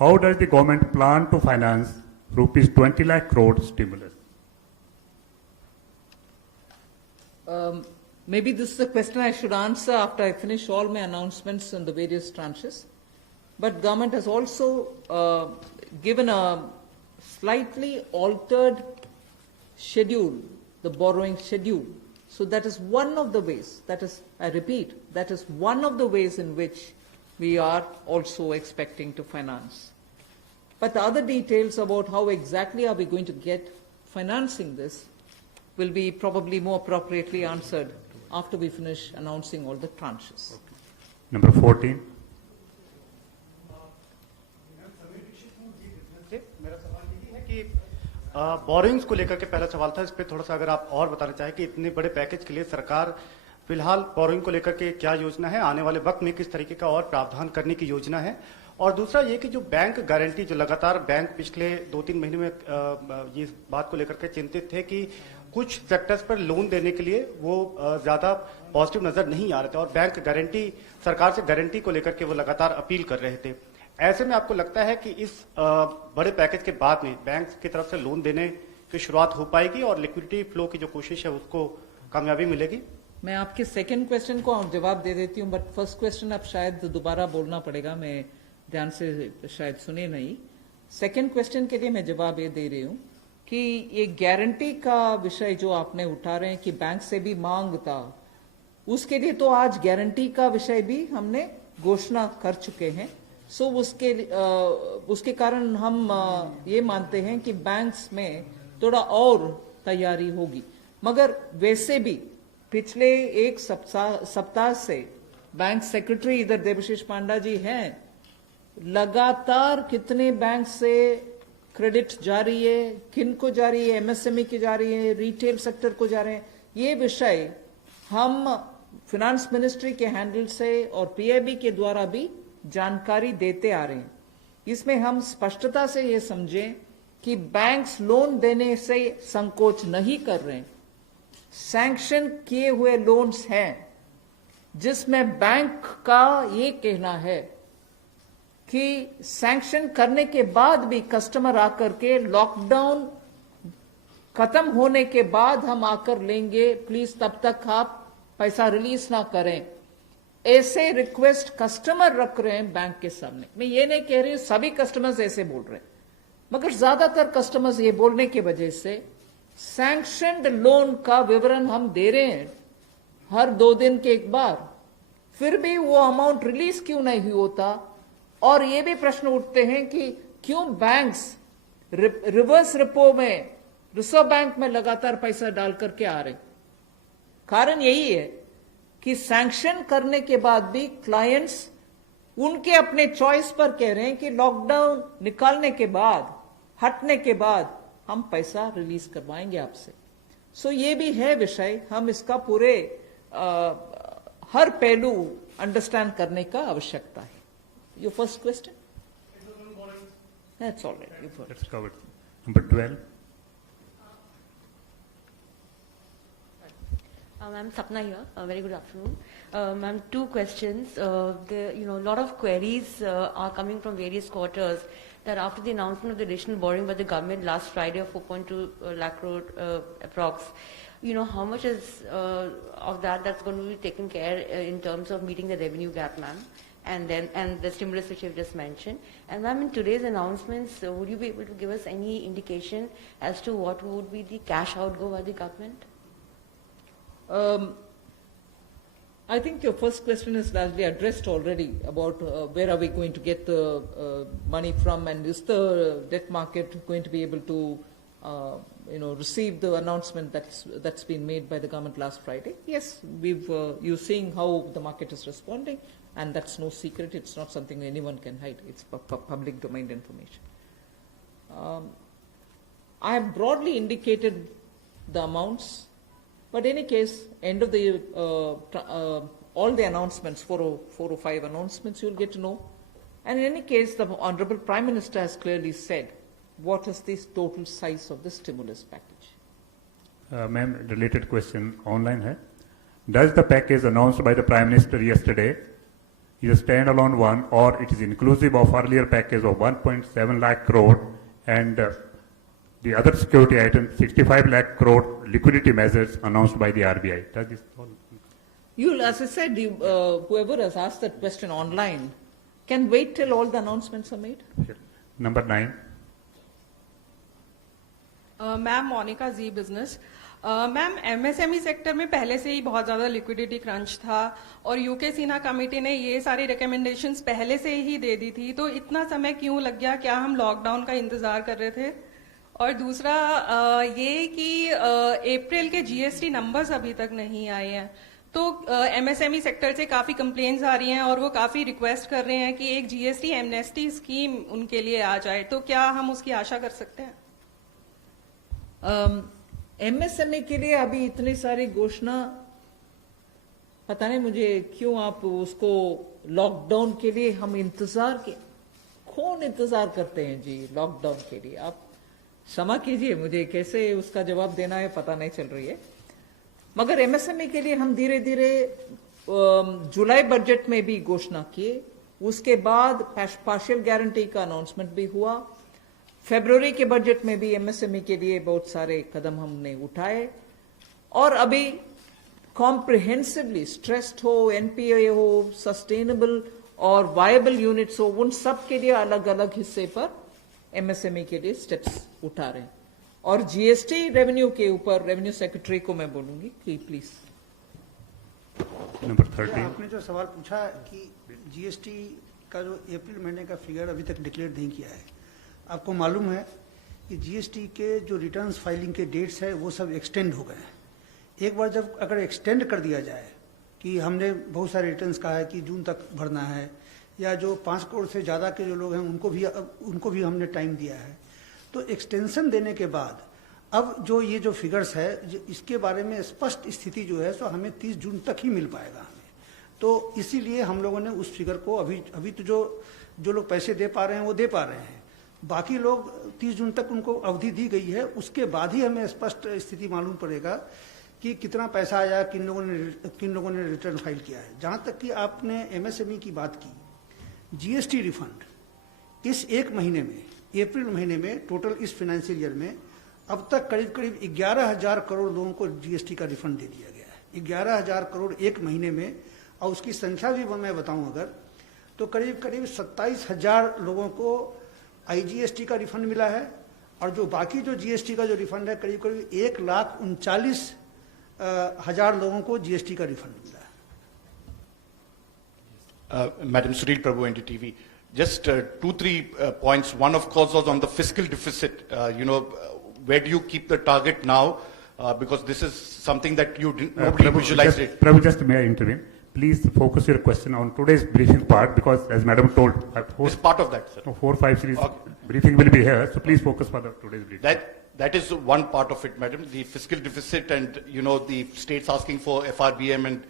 How does the government plan to finance rupees 20 lakh crore stimulus? Maybe this is a question I should answer after I finish all my announcements on the various tranches. But government has also given a slightly altered schedule, the borrowing schedule. So that is one of the ways, that is, I repeat, that is one of the ways in which we are also expecting to finance. But the other details about how exactly are we going to get financing this will be probably more appropriately answered after we finish announcing all the tranches. Okay. Number 14. मेरा सवाल यही है कि borings को लेकर के पहला सवाल था, इस पे थोड़ा सा अगर आप और बताना चाहें कि इतने बड़े पैकेज के लिए सरकार फिलहाल बोरिंग को लेकर के क्या योजना है, आने वाले वक्त में किस तरीके का और प्रावधान करने की योजना है, और दूसरा ये कि जो बैंक गारंटी, जो लगातार बैंक पिछले 2-3 महीने में ये बात को लेकर के चिंतित थे कि कुछ सेक्टर्स पर लोन देने के लिए वो ज्यादा पॉजिटिव नजर नहीं आ रहे थे और बैंक गारंटी, सरकार से गारंटी को लेकर के वो लगातार अपील कर रहे थे। ऐसे में आपको लगता है कि इस बड़े पैकेज के बाद में बैंक की तरफ से लोन देने की शुरुआत हो पाएगी और लिक्विडिटी फ्लो की जो कोशिश है उसको कामयाबी मिलेगी? मैं आपके सेकंड क्वेश्चन को जवाब दे देती हूँ, बट फर्स्ट क्वेश्चन आप शायद दोबारा बोलना पड़ेगा, मैं ध्यान से शायद सुने नहीं। सेकंड क्वेश्चन के लिए मैं जवाब ये दे रही हूँ कि ये गारंटी का विषय जो आपने उठा रहे हैं कि बैंक से भी मांग था, उसके लिए तो आज गारंटी का विषय भी हमने घोषणा कर चुके हैं। सो उसके कारण हम ये मानते हैं कि बैंक्स में थोड़ा और तैयारी होगी। मगर वैसे भी पिछले एक सप्ताह से बैंक सेक्रेटरी इधर देवशीष पांडा जी हैं, लगातार कितने बैंक से क्रेडिट जा रही है, किन को जा रही है, एमएसएमई की जा रही है, रिटेल सेक्टर को जा रहे हैं, ये विषय हम फिनेंस मिनिस्ट्री के हैंडल से और पीआईबी के द्वारा भी जानकारी देते आ रहे हैं। इसमें हम स्पष्टता से ये समझें कि बैंक्स लोन देने से संकोच नहीं कर रहे हैं। सैंक्शन किए हुए लोन्स हैं जिसमें बैंक का ये कहना है कि सैंक्शन करने के बाद भी कस्टमर आकर के लॉकडाउन खत्म होने के बाद हम आकर लेंगे, प्लीज तब तक आप पैसा रिलीज ना करें, ऐसे रिक्वेस्ट कस्टमर रख रहे हैं बैंक के सामने। मैं ये नहीं कह रही हूं सभी कस्टमर्स ऐसे बोल रहे हैं, मगर ज्यादातर कस्टमर्स ये बोलने की वजह से सैंक्शनड लोन का विवरण हम दे रहे हैं हर 2 दिन के एक बार, फिर भी वो अमाउंट रिलीज क्यों नहीं होता। और ये भी प्रश्न उठते हैं कि क्यों बैंक्स रिवर्स रिपो में रिजर्व बैंक में लगातार पैसा डाल करके आ रहे। कारण यही है कि सैंक्शन करने के बाद भी क्लाइंट्स उनके अपने चॉइस पर कह रहे हैं कि लॉकडाउन निकालने के बाद, हटने के बाद हम पैसा रिलीज करवाएंगे आपसे। सो ये भी है विषय, हम इसका पूरे हर पहलू अंडरस्टैंड करने का आवश्यकता है। Your first question? That's all right. You've heard. That's covered. Number 12. Ma'am, Sapna here. Very good afternoon. Ma'am, 2 questions. A lot of queries are coming from various quarters that after the announcement of the additional borrowing by the government last Friday of 4.2 lakh crore approx, how much is of that's going to be taken care in terms of meeting the revenue gap, ma'am? And the stimulus which you've just mentioned. And ma'am, in today's announcements, would you be able to give us any indication as to what would be the cash outgo by the government? I think your first question is largely addressed already about where are we going to get the money from, and is the debt market going to be able to receive the announcement that's been made by the government last Friday. Yes, you're seeing how the market is responding, and that's no secret. It's not something anyone can hide. It's public domain information. I have broadly indicated the amounts, but in any case, end of the all the announcements, 4 or 5 announcements, you'll get to know. And in any case, the Honorable Prime Minister has clearly said what is the total size of the stimulus package. Ma'am, related question online hai. Does the package announced by the Prime Minister yesterday is a standalone one, or it is inclusive of earlier package of 1.7 lakh crore and the other security items, 65 lakh crore liquidity measures announced by the RBI? Does this all? As I said, whoever has asked that question online can wait till all the announcements are made. Sure. Number 9. Ma'am Monica ji business. Ma'am MSME sector में पहले से ही बहुत ज्यादा liquidity crunch था और UK Sinha committee ने ये सारी रिकमेंडेशंस पहले से ही दे दी थी, तो इतना समय क्यों लग गया? क्या हम लॉकडाउन का इंतजार कर रहे थे? और दूसरा ये कि अप्रैल के जीएसटी नंबर्स अभी तक नहीं आए हैं, तो एमएसएमई सेक्टर से काफी कंप्लेंट्स आ रही हैं और वो काफी रिक्वेस्ट कर रहे हैं कि एक जीएसटी एमनेस्टी स्कीम उनके लिए आ जाए, तो क्या हम उसकी आशा कर सकते हैं? एमएसएमई के लिए अभी इतनी सारी घोषणा, पता नहीं मुझे क्यों आप उसको लॉकडाउन के लिए हम कौन इंतजार करते हैं जी लॉकडाउन के लिए? आप क्षमा कीजिए, मुझे कैसे उसका जवाब देना है पता नहीं चल रही है। मगर एमएसएमई के लिए हम धीरे धीरे जुलाई बजट में भी घोषणा किए, उसके बाद पार्शियल गारंटी का अनाउंसमेंट भी हुआ, फरवरी के बजट में भी एमएसएमई के लिए बहुत सारे कदम हमने उठाए, और अभी कॉम्प्रिहेंसिवली स्ट्रेस्ड हो, एनपीए हो, सस्टेनेबल और वायबल यूनिट्स हो, उन सब के लिए अलग अलग हिस्से पर एमएसएमई के लिए स्टेप्स उठा रहे हैं। और जीएसटी रेवेन्यू के ऊपर रेवेन्यू सेक्रेटरी को मैं बोलूंगी कि प्लीज। नंबर 13। आपने जो सवाल पूछा कि जीएसटी का जो अप्रैल महीने का फिगर अभी तक डिक्लेयर नहीं किया है। आपको मालूम है कि जीएसटी के जो रिटर्न्स फाइलिंग के डेट्स है वो सब एक्सटेंड हो गए हैं। एक बार जब अगर एक्सटेंड कर दिया जाए कि हमने बहुत सारे रिटर्न्स कहा है कि जून तक भरना है, या जो 5 करोड़ से ज़्यादा के जो लोग हैं उनको भी हमने टाइम दिया है, तो एक्सटेंशन देने के बाद अब जो ये जो फिगर्स है इसके बारे में स्पष्ट स्थिति जो है सो हमें 30 जून तक ही मिल पाएगा हमें। तो इसीलिए हम लोगों ने उस फिगर को अभी तो जो लोग पैसे दे पा रहे हैं वो दे पा रहे हैं, बाकी लोग 30 जून तक उनको अवधि दी गई है, उसके बाद ही हमें स्पष्ट स्थिति मालूम पड़ेगा कि कितना पैसा आया, किन लोगों ने रिटर्न फाइल किया है। जहाँ तक कि आपने एमएसएमई की बात की, जीएसटी रिफंड इस एक महीने में, अप्रैल महीने में टोटल इस फाइनेंशियल ईयर में अब तक करीब 11,000 करोड़ लोगों को जीएसटी का रिफंड दे दिया गया है। 11,000 करोड़ एक महीने में, और उसकी संख्या भी मैं बताऊं अगर तो करीब 27,000 लोगों को आईजीएसटी का रिफंड मिला है, और जो बाकी जो जीएसटी का जो रिफंड है करीब 1,39,000 लोगों को जीएसटी का रिफंड मिला है। Madam Suril Prabhu, NDTV. Just 2-3 points. One, of course, was on the fiscal deficit. Where do you keep the target now? Because this is something that nobody visualized it. Prabhu, just may I intervene? Please focus your question on today's briefing part, because as Madam told, It's part of that, sir. 4, 5 series Okay. briefing will be here, so please focus for the today's briefing. That is one part of it, madam. The fiscal deficit and, the states asking for FRBM and,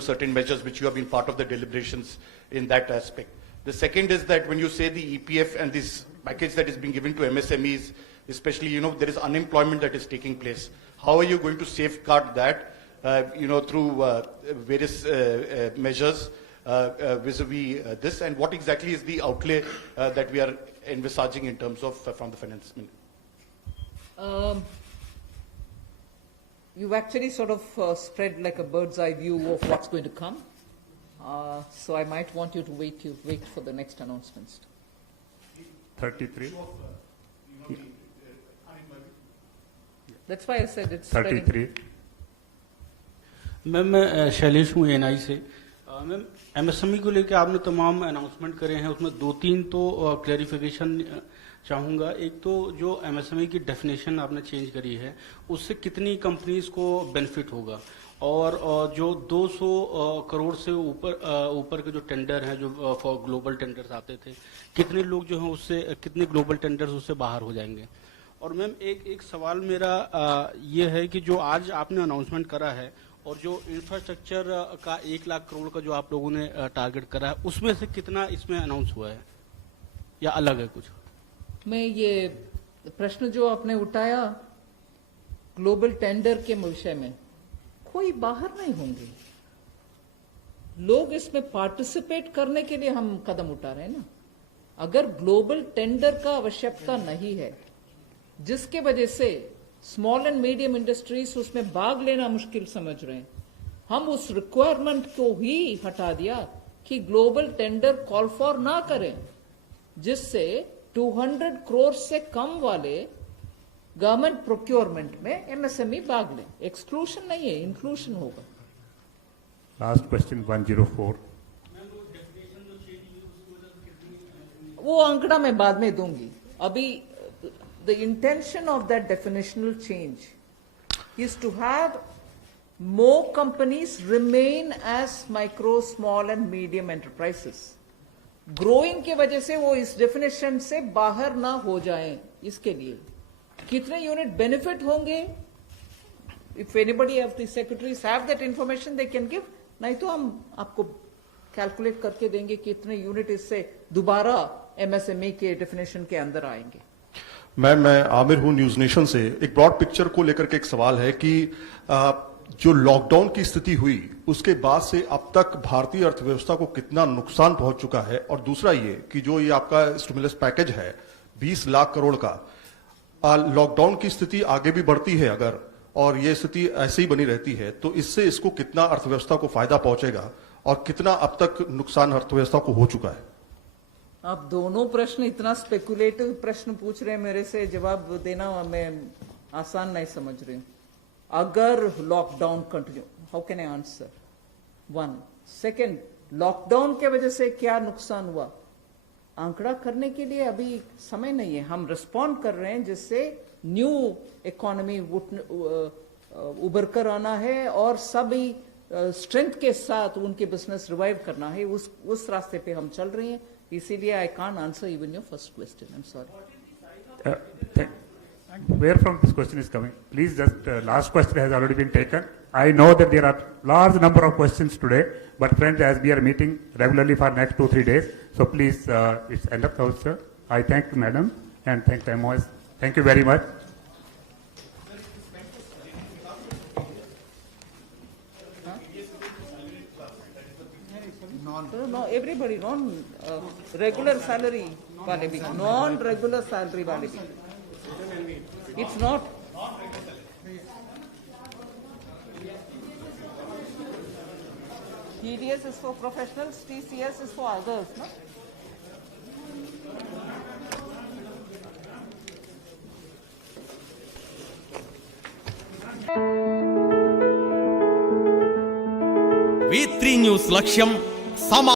certain measures which you have been part of the deliberations in that aspect. The second is that when you say the EPF and this package that is being given to MSMEs, especially, there is unemployment that is taking place. How are you going to safeguard that, through various measures vis-a-vis this? And what exactly is the outlay that we are envisaging in terms of from the finance minister? You've actually sort of spread like a bird's eye view of what's going to come. So I might want you to wait for the next announcements. 33. That's why I said it's spreading. 33. Ma'am मैं शैलेश हूँ NI से। Ma'am MSME को लेकर आपने तमाम announcement करे हैं, उसमें 2-3 तो क्लैरिफिकेशन चाहूँगा। एक तो जो एमएसएमई की डेफिनेशन आपने चेंज करी है उससे कितनी कंपनीज को बेनिफिट होगा, और जो 200 करोड़ से ऊपर के जो टेंडर हैं जो फॉर ग्लोबल टेंडर्स आते थे, कितने लोग जो हैं उससे, कितने ग्लोबल टेंडर्स उससे बाहर हो जाएंगे। और मैम एक सवाल मेरा ये है कि जो आज आपने अनाउंसमेंट करा है और जो इंफ्रास्ट्रक्चर का 1 लाख करोड़ का जो आप लोगों ने टारगेट करा है, उसमें से कितना इसमें अनाउंस हुआ है या अलग है कुछ? मैं ये प्रश्न जो आपने उठाया ग्लोबल टेंडर के विषय में, कोई बाहर नहीं होंगे लोग, इसमें पार्टिसिपेट करने के लिए हम कदम उठा रहे हैं ना। अगर ग्लोबल टेंडर का आवश्यकता नहीं है, जिसके वजह से स्मॉल एंड मीडियम इंडस्ट्रीज उसमें भाग लेना मुश्किल समझ रहे हैं, हम उस रिक्वायरमेंट को ही हटा दिया कि ग्लोबल टेंडर कॉल फॉर ना करें, जिससे 200 करोड़ से कम वाले गवर्नमेंट प्रोक्योरमेंट में एमएसएमई भाग लें। एक्सक्लूशन नहीं है, इंक्लूशन होगा। Last question 104. वो आंकड़ा मैं बाद में दूंगी। अभी the intention of that definitional change is to have more companies remain as micro, small and medium enterprises. Growing के वजह से वो इस definition से बाहर ना हो जाएं, इसके लिए कितने यूनिट बेनिफिट होंगे, if anybody of the secretaries have that information they can give, नहीं तो हम आपको कैलकुलेट करके देंगे कितने यूनिट इससे दोबारा एमएसएमई के डेफिनेशन के अंदर आएंगे। मैं आमिर हूं न्यूज नेशन से। एक ब्रॉड पिक्चर को लेकर के एक सवाल है कि जो लॉकडाउन की स्थिति हुई उसके बाद से अब तक भारतीय अर्थव्यवस्था को कितना नुकसान पहुंच चुका है, और दूसरा ये कि जो ये आपका स्टिमुलस पैकेज है 20 लाख करोड़ का, लॉकडाउन की स्थिति आगे भी बढ़ती है अगर, और ये स्थिति ऐसे ही बनी रहती है, तो इससे इसको कितना अर्थव्यवस्था को फायदा पहुंचेगा और कितना अब तक नुकसान अर्थव्यवस्था को हो चुका है? आप दोनों प्रश्न इतना स्पेकुलेटिव प्रश्न पूछ रहे हैं मेरे से, जवाब देना मैं आसान नहीं समझ रही हूं। अगर lockdown continue, how can I answer? 1 second, lockdown के वजह से क्या नुकसान हुआ? आंकड़ा करने के लिए अभी समय नहीं है. हम रिस्पॉन्ड कर रहे हैं जिससे न्यू इकोनॉमी उभर कर आना है और सभी स्ट्रेंथ के साथ उनके बिजनेस रिवाइव करना है. उस रास्ते पे हम चल रहे हैं. इसीलिए I can't answer even your first question. I am sorry. Where from this question is coming? Please, just last question has already been taken. I know that there are large number of questions today, but friends, as we are meeting regularly for next 2-3 days, so please, it's end of thought, sir. I thank Madam and thank the MOS. Thank you very much. No, everybody, regular salary वाले भी, non-regular salary वाले भी. It's not. TDS is for professionals, TCS is for others, no? V3 news లక్ష్యం